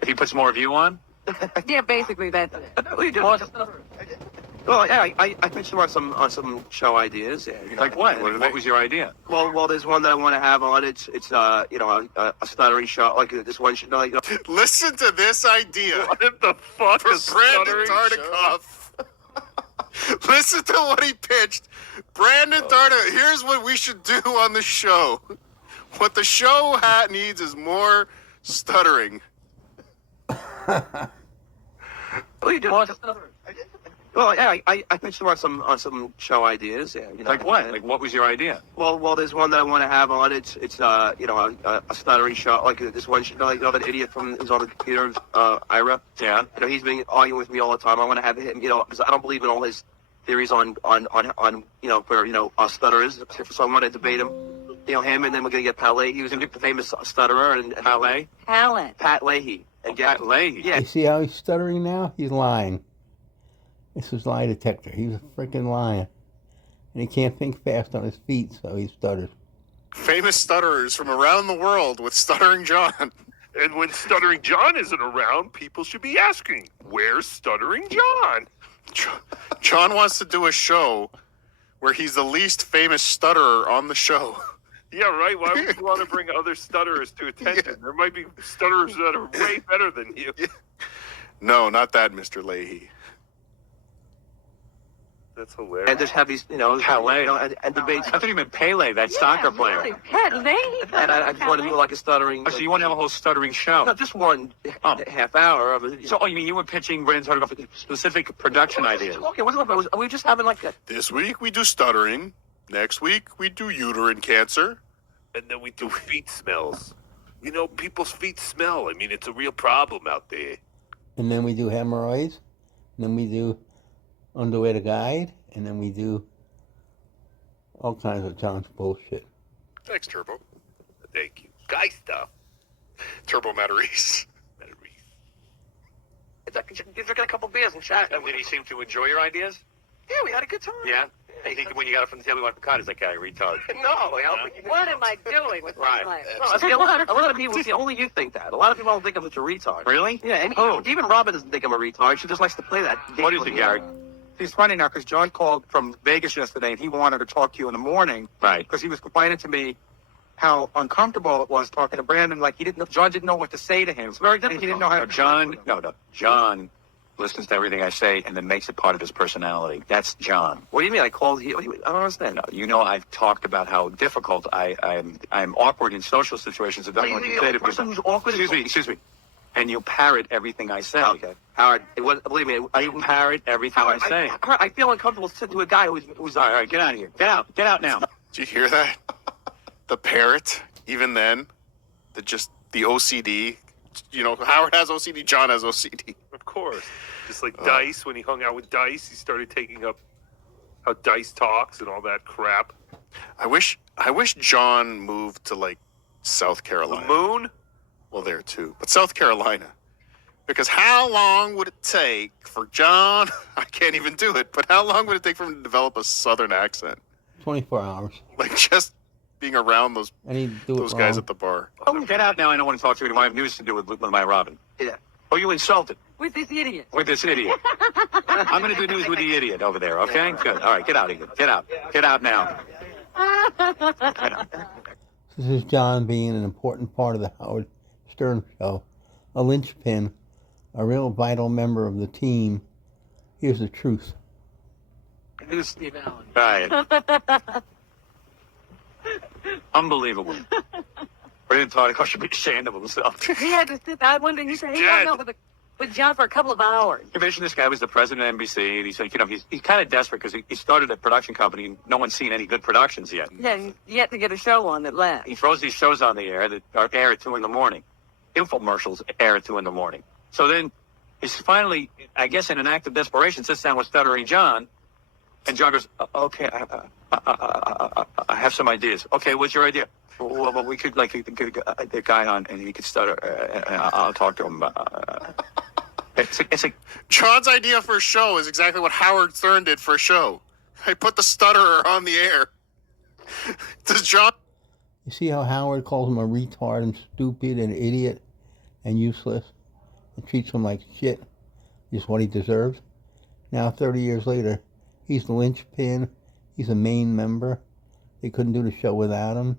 If he puts more of you on? Yeah, basically that's it. What are you doing? Well, yeah, I pitched him on some show ideas. Yeah, you know, Like what? and- What was your idea? Well, there's one that I want to have on. It's you know, a stuttering show like this one. Should like. Listen to this idea What the fuck for is Brandon Stuttering? Tartikoff. Listen to what he pitched. Brandon Tartikoff. Here's what we should do on the show. What the show needs is more stuttering. What are you doing? Well, yeah, I pitched him on some show ideas. Yeah, you know, Like what? and- Like what was your idea? Well, there's one that I want to have on. It's you know, a stuttering show like this one. Like, you know, that idiot from who's on the computer, Ira. Yeah. You know, he's been arguing with me all the time. I want to have him, you know, because I don't believe in all his theories on you know, for, you know, stutterers. So I want to debate him, you know, him, and then we're gonna get Pat Leahy. He was a famous stutterer, and Pat Leahy? Talent. Pat Leahy. And Pat Leahy? Yeah. You see how he's stuttering now? He's lying. This is lie detector. He's a freaking liar. And he can't think fast on his feet, so he stutters. Famous stutterers from around the world with Stuttering John. And when Stuttering John isn't around, people should be asking, where's Stuttering John? John wants to do a show where he's the least famous stutterer on the show. Yeah, right. Why would you want to bring other stutterers to attention? There might be stutterers that are way better than you. No, not that, Mr. Leahy. That's hilarious. And just have these, you know, Pele. you know, and debates. I thought you meant Pele, that soccer player. Really, Pat Leahy. And I just want to do like a stuttering. Oh, so you want to have a whole stuttering show? No, just one half hour of it. So, you mean you were pitching Brandon Tartikoff specific production ideas? Okay, what's up? We were just having like a. This week we do stuttering. Next week we do uterine cancer. And then we do feet smells. You know, people's feet smell. I mean, it's a real problem out there. And then we do hemorrhoids. And then we do underwear to guide. And then we do all kinds of John's bullshit. Thanks, Turbo. Thank you. Guy stuff. Turbo Matarese. Just got a couple beers and chat. Did he seem to enjoy your ideas? Yeah, we had a good time. Yeah? I think when you got it from the table, you went, God, is that guy a retard? No, I don't think you What am I doing with my Right. life? No, see, a lot of people see, only you think that. A lot of people don't think I'm such a retard. Really? Yeah, and Oh. even Robin doesn't think I'm a retard. She just likes to play that game. What is it, Gary? He's funny now because John called from Vegas yesterday and he wanted to talk to you in the morning. Right. Because he was complaining to me how uncomfortable it was talking to Brandon. Like John didn't know what to say to him. It's very difficult. He didn't know how to. John listens to everything I say, and then makes it part of his personality. That's John. What do you mean? I called you. I don't understand. No, you know, I've talked about how difficult I'm awkward in social situations. I don't know what you say to people. Who's awkward? Excuse me. And you parrot everything I say. Okay. Howard, believe me, You parrot everything I say. I feel uncomfortable sitting to a guy who's All right, get out of here. Get out now. Did you hear that? The parrot, even then, the OCD. You know, Howard has OCD, John has OCD. Of course. Just like Dice, when he hung out with Dice, he started taking up how Dice talks and all that crap. I wish John moved to like South The Carolina. moon? Well, there too, but South Carolina. Because how long would it take for John? I can't even do it. But how long would it take for him to develop a Southern accent? 24 hours. Like just being around those And he'd do those it guys wrong. at the bar. Oh, get out now. I don't want to talk to you anymore. I have news to do with my Robin. Yeah. Oh, you insulted With this idiot. with this idiot. I'm going to do news with the idiot over there, okay? Good. All right, get out of here. Get out. Get out now. This is John being an important part of the Howard Stern Show, a linchpin, a real vital member of the team. Here's the truth. Who's Steve Allen? Right. Unbelievable. Brandon Tartikoff should be ashamed of himself. He had to sit there. I wonder, he said he hung out with John for a couple of hours. Imagine this guy was the president of NBC, and he's like, you know, he's kind of desperate because he started a production company, and no one's seen any good productions yet. Yeah, yet to get a show on that lasts. He throws these shows on the air that are air at 2 a.m. Infomercials air at 2 a.m. So then he's finally, I guess in an act of desperation, sits down with Stuttering John, and John goes, okay, I have some ideas. Okay, what's your idea? Well, we could like get the guy on, and he could stutter, and I'll talk to him. It's like John's idea for a show is exactly what Howard Stern did for a show. I put the stutterer on the air. Does John? You see how Howard calls him a retard and stupid and idiot and useless and treats him like shit, just what he deserves? Now, 30 years later, he's the linchpin. He's a main member. They couldn't do the show without him.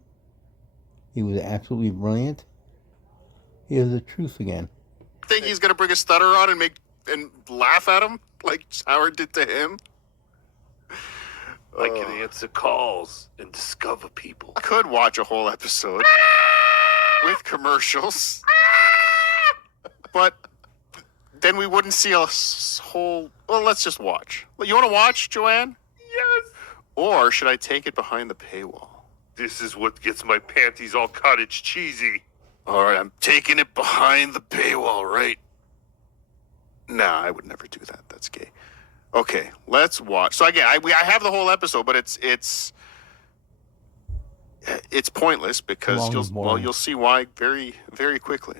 He was absolutely brilliant. Here's the truth again. Think he's gonna bring a stutterer on and laugh at him like Howard did to him? I can answer calls and discover people. I could watch a whole episode with commercials, but then we wouldn't see a whole. Well, let's just watch. You want to watch, Joanne? Yes. Or should I take it behind the paywall? This is what gets my panties all cottage cheesy. All right, I'm taking it behind the paywall, right? Nah, I would never do that. That's gay. Okay, let's watch. So again, I have the whole episode, but it's pointless because you'll see why very, very quickly.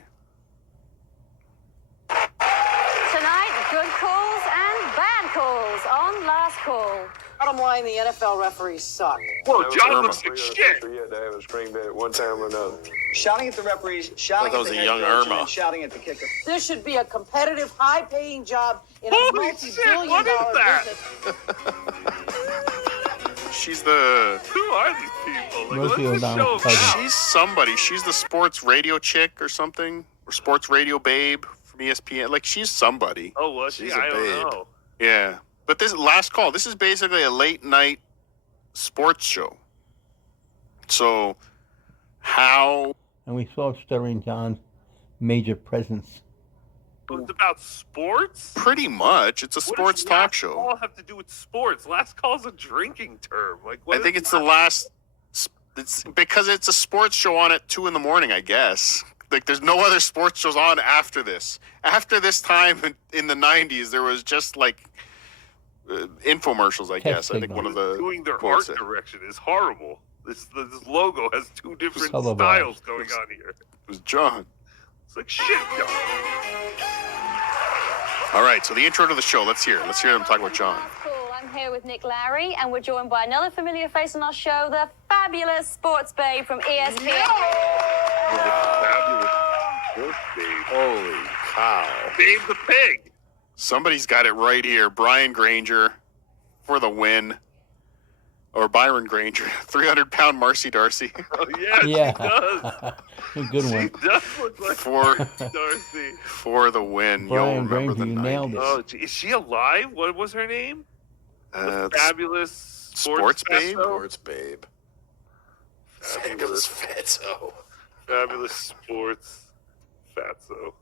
Tonight, good calls and bad calls on Last Call. Bottom line, the NFL referees suck. Whoa, John looks like shit. Yet they haven't screamed at one time or another. Shouting at the referees, shouting That at was the a head young coach, Irma. and shouting at the kicker. This should be a competitive, high-paying job in a Holy shit, what is multi-billion-dollar that? business. She's the. Who are these people? Like, Rosie what's this show O'Donnell's cousin. about? She's somebody. She's the sports radio chick or something, or sports radio babe from ESPN. Like she's somebody. Oh, was she? She's a I don't babe. know. Yeah, but this Last Call. This is basically a late night sports show. So, how? And we saw Stuttering John's major presence. It's about sports? Pretty much, it's a What sports does talk last show. call have to do with sports? Last call's a drinking term. Like, what I think it's the last. It's because it's a sports show on at 2 a.m. I guess. Like there's no other sports shows on after this. After this time in the 90s, there was just like infomercials. I guess. I think one of the doing their quotes art direction is horrible. This logo has two different Televised. styles going on here. It was John. It's like shit, John. All right, so the intro to the show. Let's hear them talk about John. Cool. I'm here with Nick Lowry, and we're joined by another familiar face on our show, the fabulous sports babe from ESPN. Fabulous. Good babe. Holy cow! Babe the pig. Somebody's got it right here. Brian Granger for the win. or Byron Granger, 300-pound Marcy Darcy. Oh, yeah, Yeah. she does. Good one. She does look like For Darcy. for the win. Brian You'll remember Granger, the you nailed it. 90s. Oh, is she alive? What was her name? The fabulous Sports Babe? Fatso? Sports babe. Fabulous fatso. Fabulous sports fatso.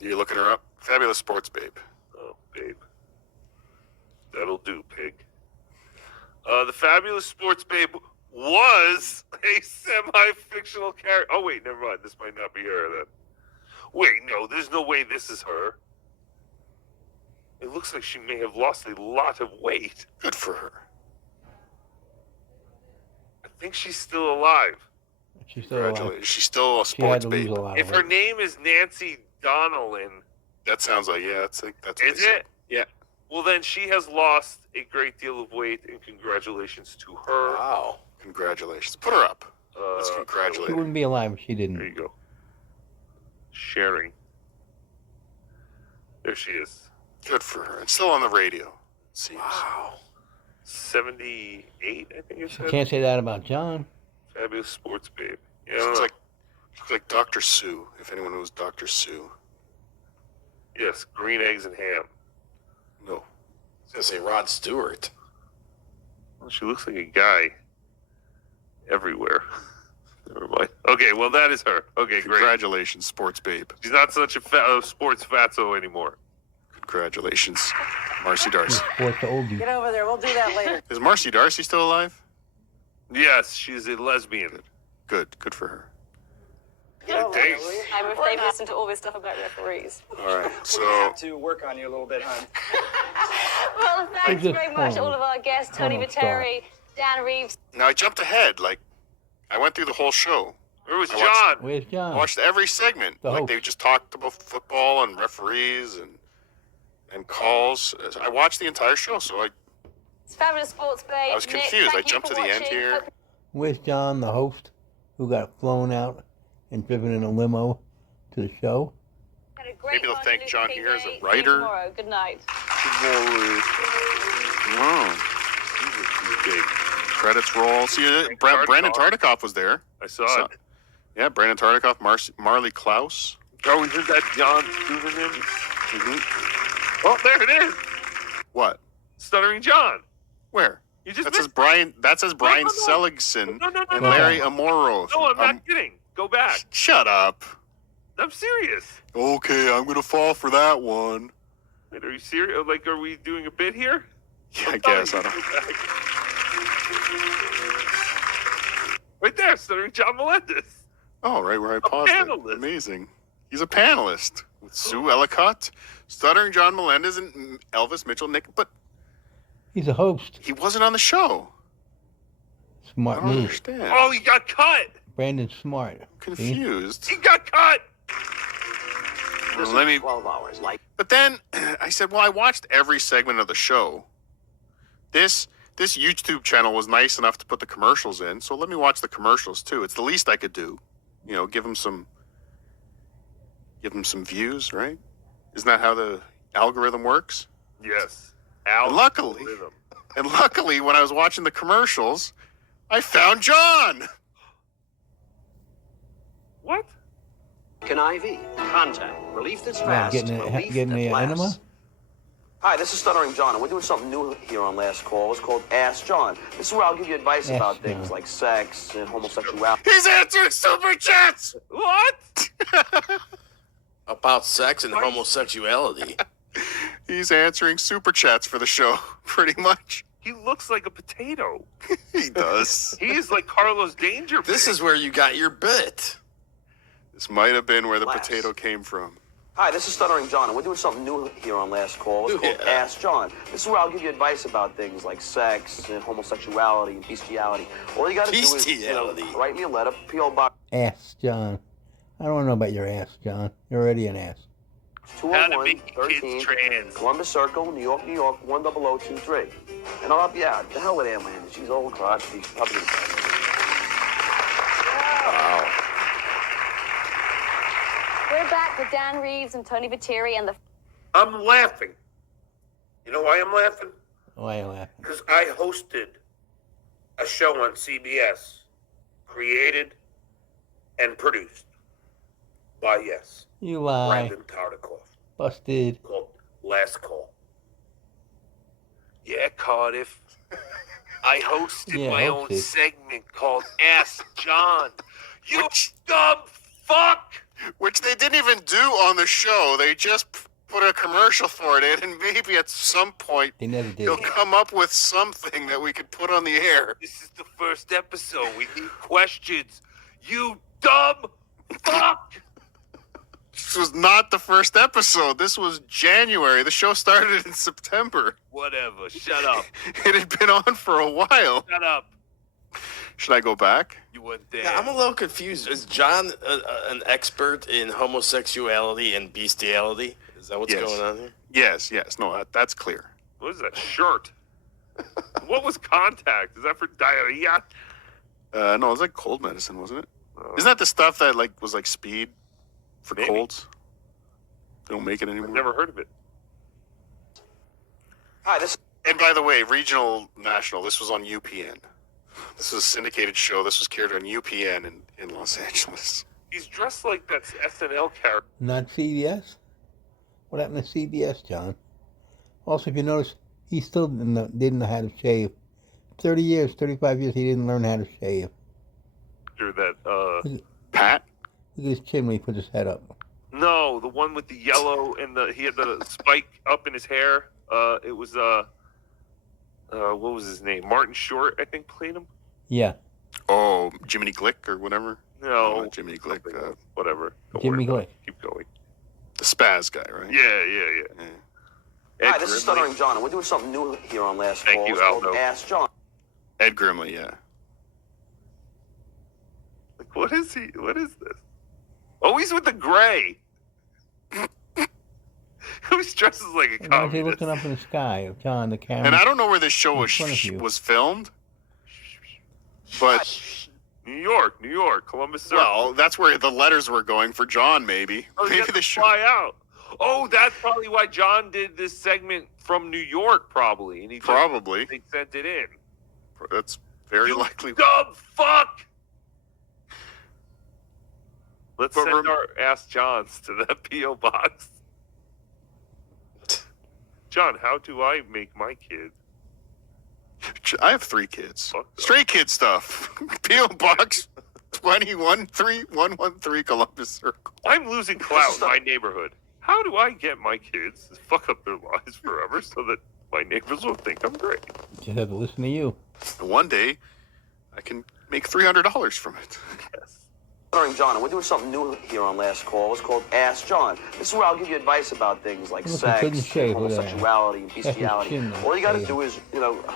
You looking her up? Fabulous Sports Babe. Oh, babe. That'll do, pig. The Fabulous Sports Babe was a semi-fictional character. Oh, wait, never mind. This might not be her then. Wait, no, there's no way this is her. It looks like she may have lost a lot of weight. Good for her. I think she's still alive. She's still alive. Congratulations. She's still a She had sports to lose babe. a lot If of her weight. name is Nancy Donnellan, That sounds like, yeah, that's what is they said. it? Yeah. Well, then she has lost a great deal of weight, and congratulations to her. Wow. Congratulations. Put her up. Let's She congratulate her. wouldn't be alive if she There didn't. you go. Sharing. There she is. Good for her. And still on the radio. It seems. Wow. 78, I think it She said. can't say that about John. Fabulous sports babe. Yeah, I She don't looks know. like Dr. Sue, if anyone knows Dr. Sue. Yes, green eggs and ham. No. I was gonna say Rod Stewart. Well, she looks like a guy everywhere. Never mind. Okay, well, that is her. Okay, great. Congratulations, Sports Babe. She's not such a sports fatso anymore. Congratulations, Marcy Darcy. Sports oldie. Get over there. We'll do that later. Is Marcy Darcy still alive? Yes, she's a lesbian. Good. Good for her. Get over there, will you? I'm if they've listened to all this stuff about referees. All right. So, to work on you a little bit, hon. Well, thanks just very much, porn. all of our guests, Tony Porno star. Viteri, Dan Reeves. now I jumped ahead. Like, I went through the whole show. Where was I John? watched- Where's I John? watched every segment. The Like, host. they just talked about football and referees and calls. I watched the entire show, so It's Fabulous Sports Babe. I was Nick, confused. thank I you jumped for to the end watching. here. Hope Where's John, the host, who got flown out and driven in a limo to the show? you had a great Maybe they'll Martin thank Luther John King here as a Day. See you writer. tomorrow. Good night. wow. Big. Credits roll. See, Brandon Tartikoff was there. I saw it. Yeah, Brandon Tartikoff, Marley Klaus. Oh, isn't that John pseudonym? Mm-hmm. Oh, there it is. What? Stuttering John. Where? You just That says missed Brian. That says Brian no. Seligson No, and no. Larry Amoro. No, I'm not kidding. Go back. Shut up. I'm serious. Okay, I'm gonna fall for that one. Wait, are you serious? Like, are we doing a bit here? Yeah, I guess. I don't. Right there, Stuttering John Melendez. Oh, right where I paused it. panelist. Amazing. He's a panelist with Sue Ellicott, Stuttering John Melendez, and Elvis Mitchell. But He's a host. he wasn't on the show. I Smart don't move. understand. Oh, he got cut. Brandon's smart. Confused. He got cut. Well, let me. 12 hours. Like, But then I said, well, I watched every segment of the show. This YouTube channel was nice enough to put the commercials in, so let me watch the commercials too. It's the least I could do. You know, give them some views, right? Isn't that how the algorithm works? Yes. And luckily, when I was watching the commercials, I found John. What? Connive. Contact. Relief that's Wow, fast. getting the enema? Hi, this is Stuttering John, and we're doing something new here on Last Call. It's called Ask John. This is where I'll give you advice Ask about John. things like sex and homosexuality. He's answering super chats. What? About sex and homosexuality. He's answering super chats for the show, pretty much. He looks like a potato. He does. He is like Carlos Danger. This is where you got your bit. This might have been where the Last. potato came from. Hi, this is Stuttering John, and we're doing something new here on Last Call. It's called Yeah. Ask John. This is where I'll give you advice about things like sex and homosexuality and bestiality. All you gotta do is Bestiality. write me a letter, P.O. Box Ass John. I don't know about your ass, John. You're already an ass. How to 201 make 13, kids trans. Columbus Circle, New York, 10023. And I'll help you out. The hell with Ann Landis. She's old crotch. She's probably the best. Wow. We're back with Dan Reeves and Tony Viteri and the I'm laughing. You know why I'm laughing? Why are you laughing? Because I hosted a show on CBS created and produced by, yes, You lie. Brandon Tartikoff, Busted. called Last Call. Yeah, Cardiff. I hosted Yeah, my own hosted. segment called Ask John. You dumb fuck! Which they didn't even do on the show. They just put a commercial for it in, and maybe at some point They never did. he'll come up with something that we could put on the air. This is the first episode. We need questions. You dumb fuck! This was not the first episode. This was January. The show started in September. Whatever. Shut up. It had been on for a while. Shut up. Should I go back? You weren't there. Yeah, I'm a little confused. Is John an expert in homosexuality and bestiality? Is that what's Yes. going on here? Yes. No, that's clear. What is that shirt? What was contact? Is that for diarrhea? No, it was like cold medicine, wasn't it? Isn't that the stuff that like was like speed for Maybe. colds? They don't make it anymore. I've never heard of it. Hi, this. And by the way, regional, national. This was on UPN. This was a syndicated show. This was carried on UPN in Los Angeles. He's dressed like that SNL character. Not CBS? What happened to CBS, John? Also, if you notice, he still didn't know how to shave. 30 years, 35 years, he didn't learn how to shave. After that, Pat? Look at his chin when he put his head up. No, the one with the yellow and he had the spike up in his hair. It was what was his name? Martin Short, I think, played him. Yeah, Oh, Jiminy Glick or whatever? No, not Jiminy Glick. whatever. Don't Jimmy worry about Glick. it. Keep going. The spaz guy, right? Yeah. Hi, this is Grimley. Stuttering John, and we're doing something new here on Last Thank Call. you, It's called Aldo. Ask John. Ed Grimley, yeah. Like, what is he? What is this? Oh, he's with the gray. He dresses like a why is he communist. looking up in the sky? John, the camera. And I don't know where this show In front of you. was filmed, but New York, Columbus Circle. well, that's where the letters were going for John. Maybe, Oh, he maybe had to the show. fly out. Oh, that's probably why John did this segment from New York, probably, and he just, Probably. they sent it in. That's very You likely. dumb fuck! Let's But send our Ask Johns to that P.O. box. John, how do I make my kid? I have 3 kids. Fuck them. Stray kid stuff. P.O. Box 213-113 Columbus Circle. I'm losing clout in my neighborhood. How do I get my kids to fuck up their lives forever so that my neighbors will think I'm great? Just have to listen to you. And one day, I can make $300 from it. Yes. Stuttering John, and we're doing something new here on Last Call. It's called Ask John. This is where I'll give you advice about things like Look, he couldn't sex, shave with that. homosexuality, and That's his bestiality. chin, though. All you got to Yeah. do is,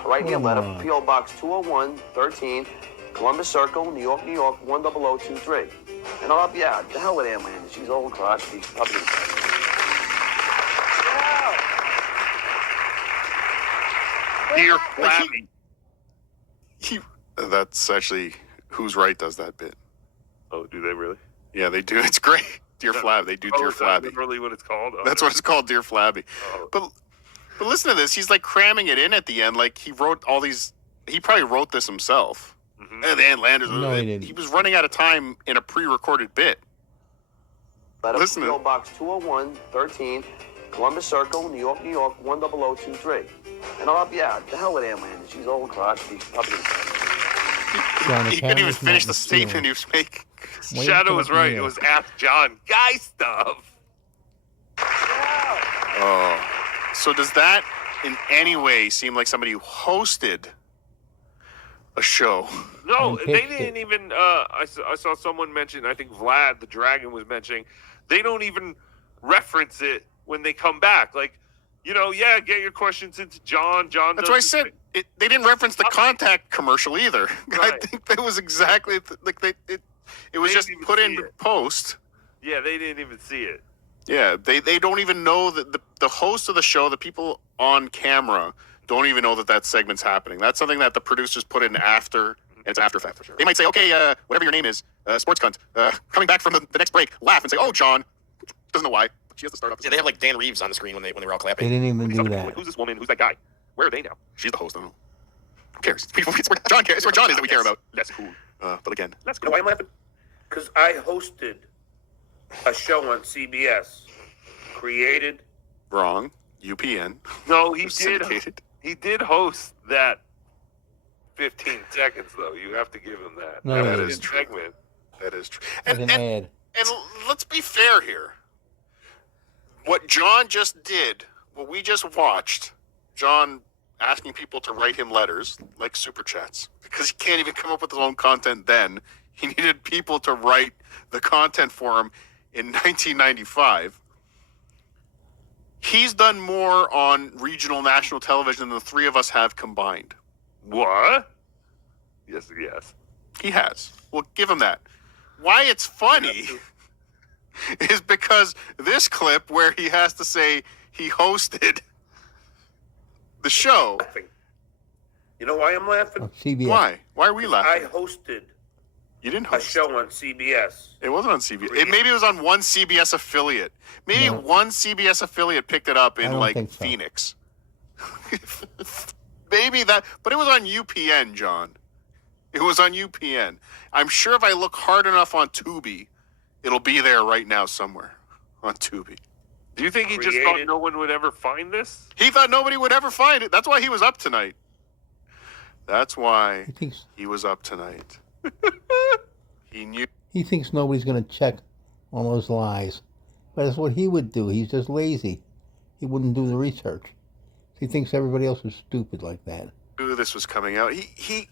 write me a Come letter, on. P.O. Box 201-13, Columbus Circle, New York, 10023. And I'll help you out. The hell with Ann Landis. She's old crotch. She's probably Dear Flabby. That's actually Who's Right does that bit. Oh, do they really? Yeah, they do. It's great. Dear Flabby. They do Dear is that Flabby. literally what it's called? Oh, That's no. what it's called, Dear Flabby. Oh. But listen to this. He's like cramming it in at the end. Like he wrote all these. He probably wrote this himself. Mhm. And then Landers. No, he didn't. He was running out of time in a pre-recorded bit. letter, Listen to P.O. it. Box 201-13, Columbus Circle, New York, 10023. And I'll help you out. The hell with Ann Landis. She's old crotch. She's probably John, the He couldn't even camera's finish not the statement in he was making. Wait Shadow till was the right. end. It was Ask John. Guy stuff. Oh, so does that in any way seem like somebody who hosted a show? No, And they pitched didn't it. even. I saw someone mention. I think Vlad the Dragon was mentioning. They don't even reference it when they come back. Like, yeah, get your questions into John. John. That's does why I his said thing. they didn't reference the contact commercial either. I Right. think that was exactly like it was They just didn't even put see in it. post. Yeah, they didn't even see it. Yeah, they don't even know that the host of the show, the people on camera, don't even know that segment's happening. That's something that the producers put in after, and it's after fact for sure. They might say, okay, whatever your name is, sports cunt, coming back from the next break, laugh and say, oh, John. Doesn't know why. She has to start off. Yeah, they have like Dan Reeves on the screen when they were all They clapping. didn't even These do other people, that. like, who's this woman? Who's that guy? Where are they now? She's the host, I don't know. Who cares? It's where John cares. It's where John is that we care about. That's cool. But again, That's You know cool. why I'm laughing? Because I hosted a show on CBS, created. wrong. UPN. No, he did. Syndicated. He did host that 15 seconds, though. You have to give him that. No, that he is didn't. segment. That is true. As an ad. And let's be fair here. What John just did, what we just watched, John asking people to write him letters, like super chats, because he can't even come up with his own content then. He needed people to write the content for him in 1995. He's done more on regional national television than the three of us have combined. What? Yes. He has. Well, give him that. Why it's funny is because this clip where he has to say he hosted the show. You know why I'm laughing? On CBS. Why? Why are we laughing? I hosted You didn't a host. show on CBS. It wasn't on CBS. Maybe it was on one CBS affiliate. Maybe No. one CBS affiliate picked it up I in don't like think so. Phoenix. Maybe that, but it was on UPN, John. It was on UPN. I'm sure if I look hard enough on Tubi, it'll be there right now somewhere on Tubi. Do you think he just thought no one would ever find this? He thought nobody would ever find it. That's why he was up tonight. That's why He thinks he was up tonight. He knew. he thinks nobody's going to check on those lies. But that's what he would do. He's just lazy. He wouldn't do the research. He thinks everybody else is stupid like that. Knew this was coming out. He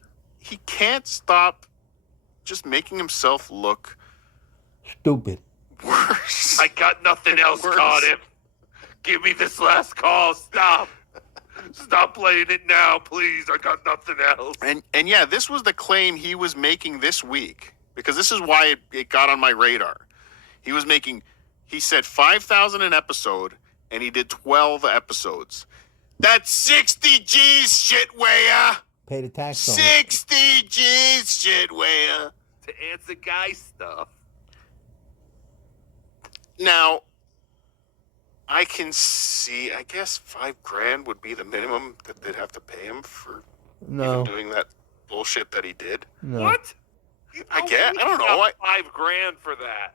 can't stop just making himself look Stupid. worse. I got nothing else, Worse. got him. Give me this last call. Stop. Stop playing it now, please. I got nothing else. And yeah, this was the claim he was making this week, because this is why it got on my radar. He said 5,000 an episode, and he did 12 episodes. That's 60 G's, shitwaya. Pay the tax on it. 60 G's, shitwaya. To answer guy stuff. Now, I can see, I guess $5,000 would be the minimum that they'd have to pay him for No. even doing that bullshit that he did. No. What? I guess. I don't know. got $5,000 for that.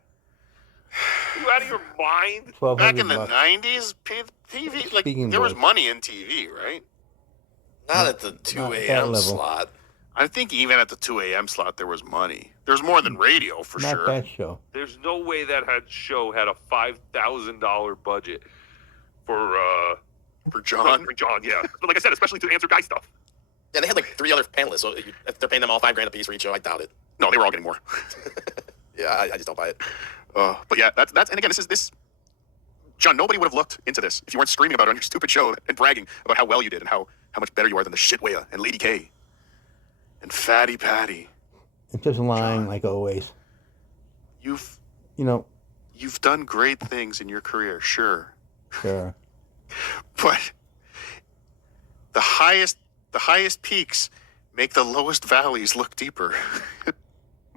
Are you out of your mind? Back in the $1,200. 90s, TV, like, Speaking there was voice. money in TV, right? Not at the 2 not at that a.m. level. slot. I think even at the 2 a.m. slot, there was money. There's more than radio, for Not sure. that show. There's no way that show had a $5,000 budget for John? For John, yeah. But like I said, especially to answer guy stuff. Yeah, they had like 3 other panelists, so if they're paying them all $5,000 a piece for each show, I doubt it. No, they were all getting more. Yeah, I just don't buy it. But yeah, that's and again, this. John, nobody would have looked into this if you weren't screaming about it on your stupid show and bragging about how well you did and how much better you are than the shitwaya and Lady K and Fatty Patty. It's just lying like always. You've done great things in your career, sure. Sure. But the highest peaks make the lowest valleys look deeper.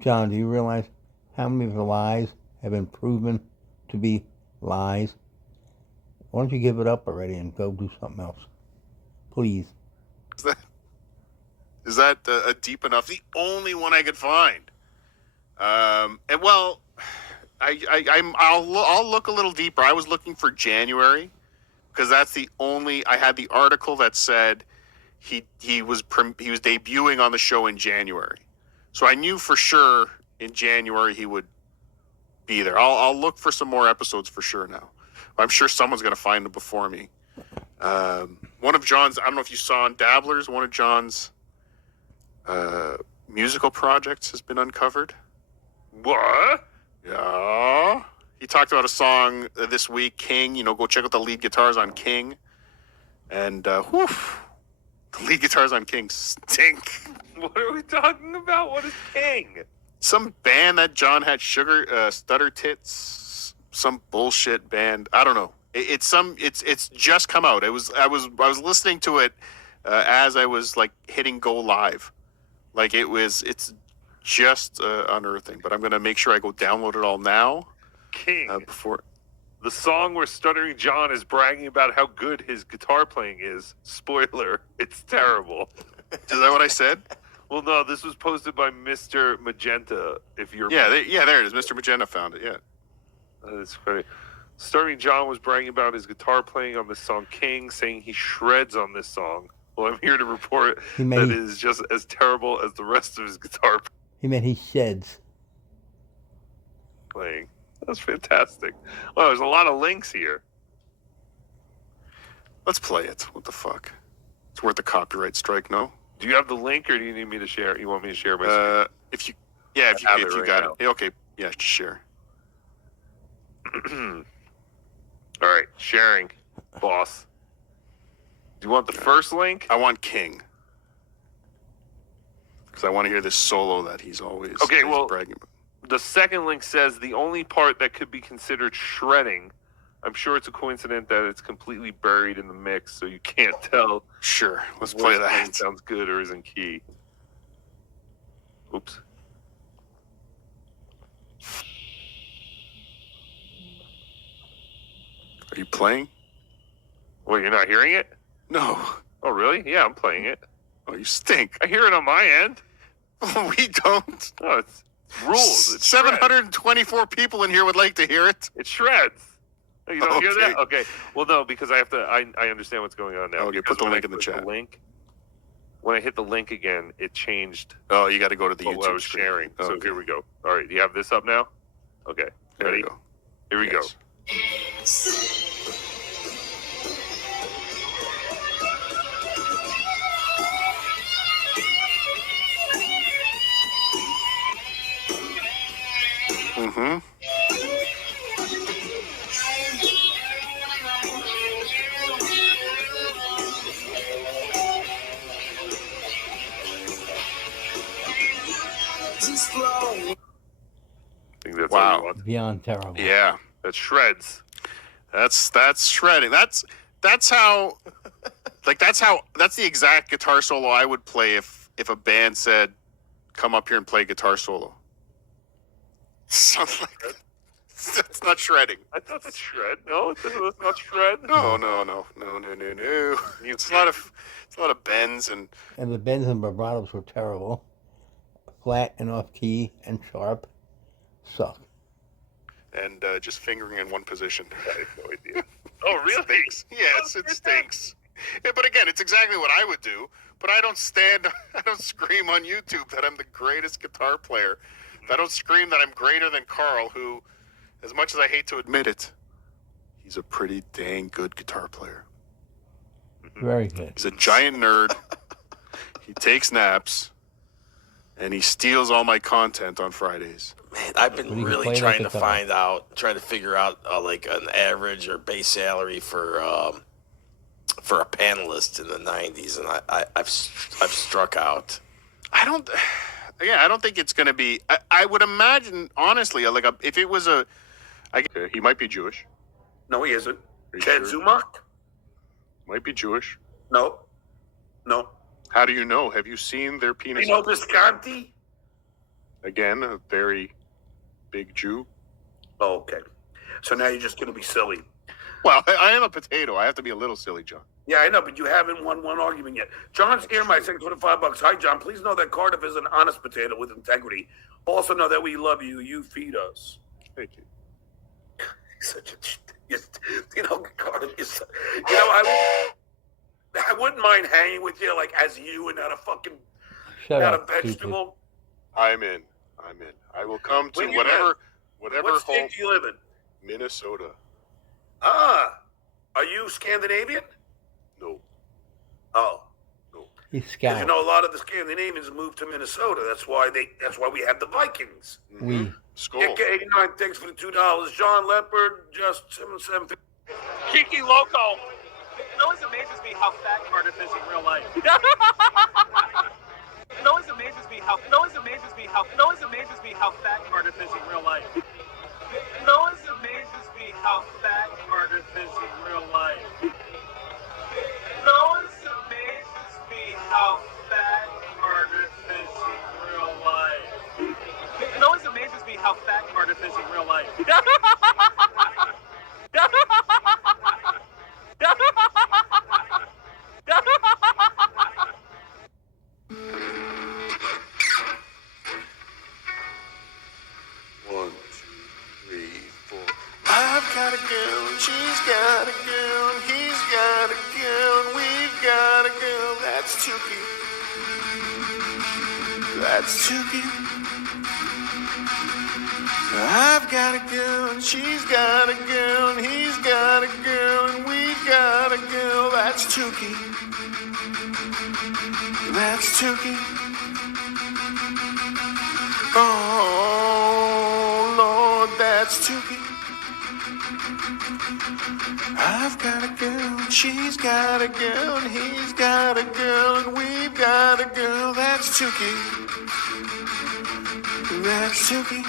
John, do you realize how many of the lies have been proven to be lies? Why don't you give it up already and go do something else? Please. Is that a deep enough? The only one I could find. And well, I'll look a little deeper. I was looking for January because that's the only. I had the article that said he was debuting on the show in January, so I knew for sure in January he would be there. I'll look for some more episodes for sure now. I'm sure someone's going to find them before me. One of John's, I don't know if you saw on Dabblers, one of John's musical projects has been uncovered. What? Yeah. He talked about a song this week, King. Go check out the lead guitars on King. And, the lead guitars on King stink. What are we talking about? What is King? Some band that John had Stutter Tits, some bullshit band. I don't know. It's just come out. I was listening to it as I was like hitting go live. Like it's just unearthing, but I'm going to make sure I go download it all now. King. Before the song where Stuttering John is bragging about how good his guitar playing is. Spoiler, it's terrible. Is that what I said? Well, no, this was posted by Mr. Magenta. If you're Yeah, there it is. Mr. Magenta found it. Yeah. That's funny. Stuttering John was bragging about his guitar playing on the song King, saying he shreds on this song. Well, I'm here to report that it is just as terrible as the rest of his guitar He meant he sheds. playing. That's fantastic. Well, there's a lot of links here. Let's play it. What the fuck? It's worth a copyright strike, no? Do you have the link, or do you need me to share? You want me to share my screen? If you got it. Okay, yeah, just share. All right, sharing, boss. Do you want the first link? I want King. Because I want to hear this solo that he's always bragging about. The second link says the only part that could be considered shredding. I'm sure it's a coincidence that it's completely buried in the mix, so you can't tell. Sure, let's play that. Sounds good or isn't key. Oops. Are you playing? Well, you're not hearing it? No. Oh, really? Yeah, I'm playing it. Oh, you stink. I hear it on my end. We don't. Oh, it's rules. It's 724 people in here would like to hear it. It shreds. Oh, you don't hear that? Okay. Well, no, because I have to. I understand what's going on now. Okay, put the link in the chat. When I hit the link again, it changed. Oh, you got to go to the YouTube I was sharing. So here we go. All right, do you have this up now? Okay. There Ready? we go. Here we go. Mm-hmm. I think that's Wow. all you want. Beyond terrible. Yeah. That shreds. That's shredding. That's how that's the exact guitar solo I would play if a band said, "Come up here and play guitar solo." Sounds like that's not shredding. I thought that's shred. No, that's not shred. No. It's a lot of bends and the bends and vibratos were terrible. Flat and off key and sharp. Suck. Just fingering in one position. I have no idea. Oh, really? Stinks. Yes, it stinks. Yeah, but again, it's exactly what I would do. But I don't scream on YouTube that I'm the greatest guitar player. I don't scream that I'm greater than Carl, who, as much as I hate to admit it, he's a pretty dang good guitar player. Very good. He's a giant nerd. He takes naps. And he steals all my content on Fridays. Man, I've been really trying to figure out like an average or base salary for a panelist in the '90s, and I've struck out. I don't think it's going to be. I would imagine, honestly, like if it was he might be Jewish. No, he isn't. Are you Ted sure? Zumach? Might be Jewish. No. How do you know? Have you seen their penis? Pino Visconti? Again, a very big Jew. Oh, okay. So now you're just going to be silly. Well, I am a potato. I have to be a little silly, John. Yeah, I know, but you haven't won one argument yet. John's earmarked saying $25. Hi, John. Please know that Cardiff is an honest potato with integrity. Also know that we love you. You feed us. Thank you. Such a, Cardiff is. I wouldn't mind hanging with you, like as you, and not a fucking, Shut not up, a vegetable. I'm in. I will come to Where you whatever What home. state do you live in? Minnesota. Ah, are you Scandinavian? No. Oh. He's Because scout. you know a lot of the Scandinavians moved to Minnesota. That's why we have the Vikings. We. Skull. Get 89 thanks for the $2. John Leopard, just 750. Kiki Loco. It always amazes me how fat Cardiff is in real life. It always amazes me how fat Cardiff is in real life. It always amazes me how fat Cardiff is in real life. It always amazes me how fat Cardiff is in real life. It always amazes me how fat Cardiff is in real life. that's Tukey. That's Tukey. I've got a girl, and she's got a girl, and he's got a girl, and we've got a girl. That's Tukey. That's Tukey. Oh, Lord, that's Tukey. I've got a girl, and she's got a girl, and he's got a girl, and we've got a girl. That's Tukey. That's Tukey.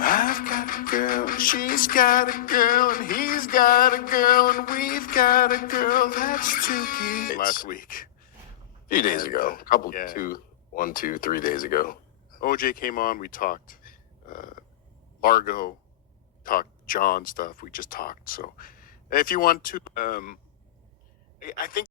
I've got a girl, and she's got a girl, and he's got a girl, and we've got a girl. That's Tukey. Last week. A few days ago. A couple, 3 days ago. OJ came on, we talked Largo, talked John stuff, we just talked. So if you want to, I think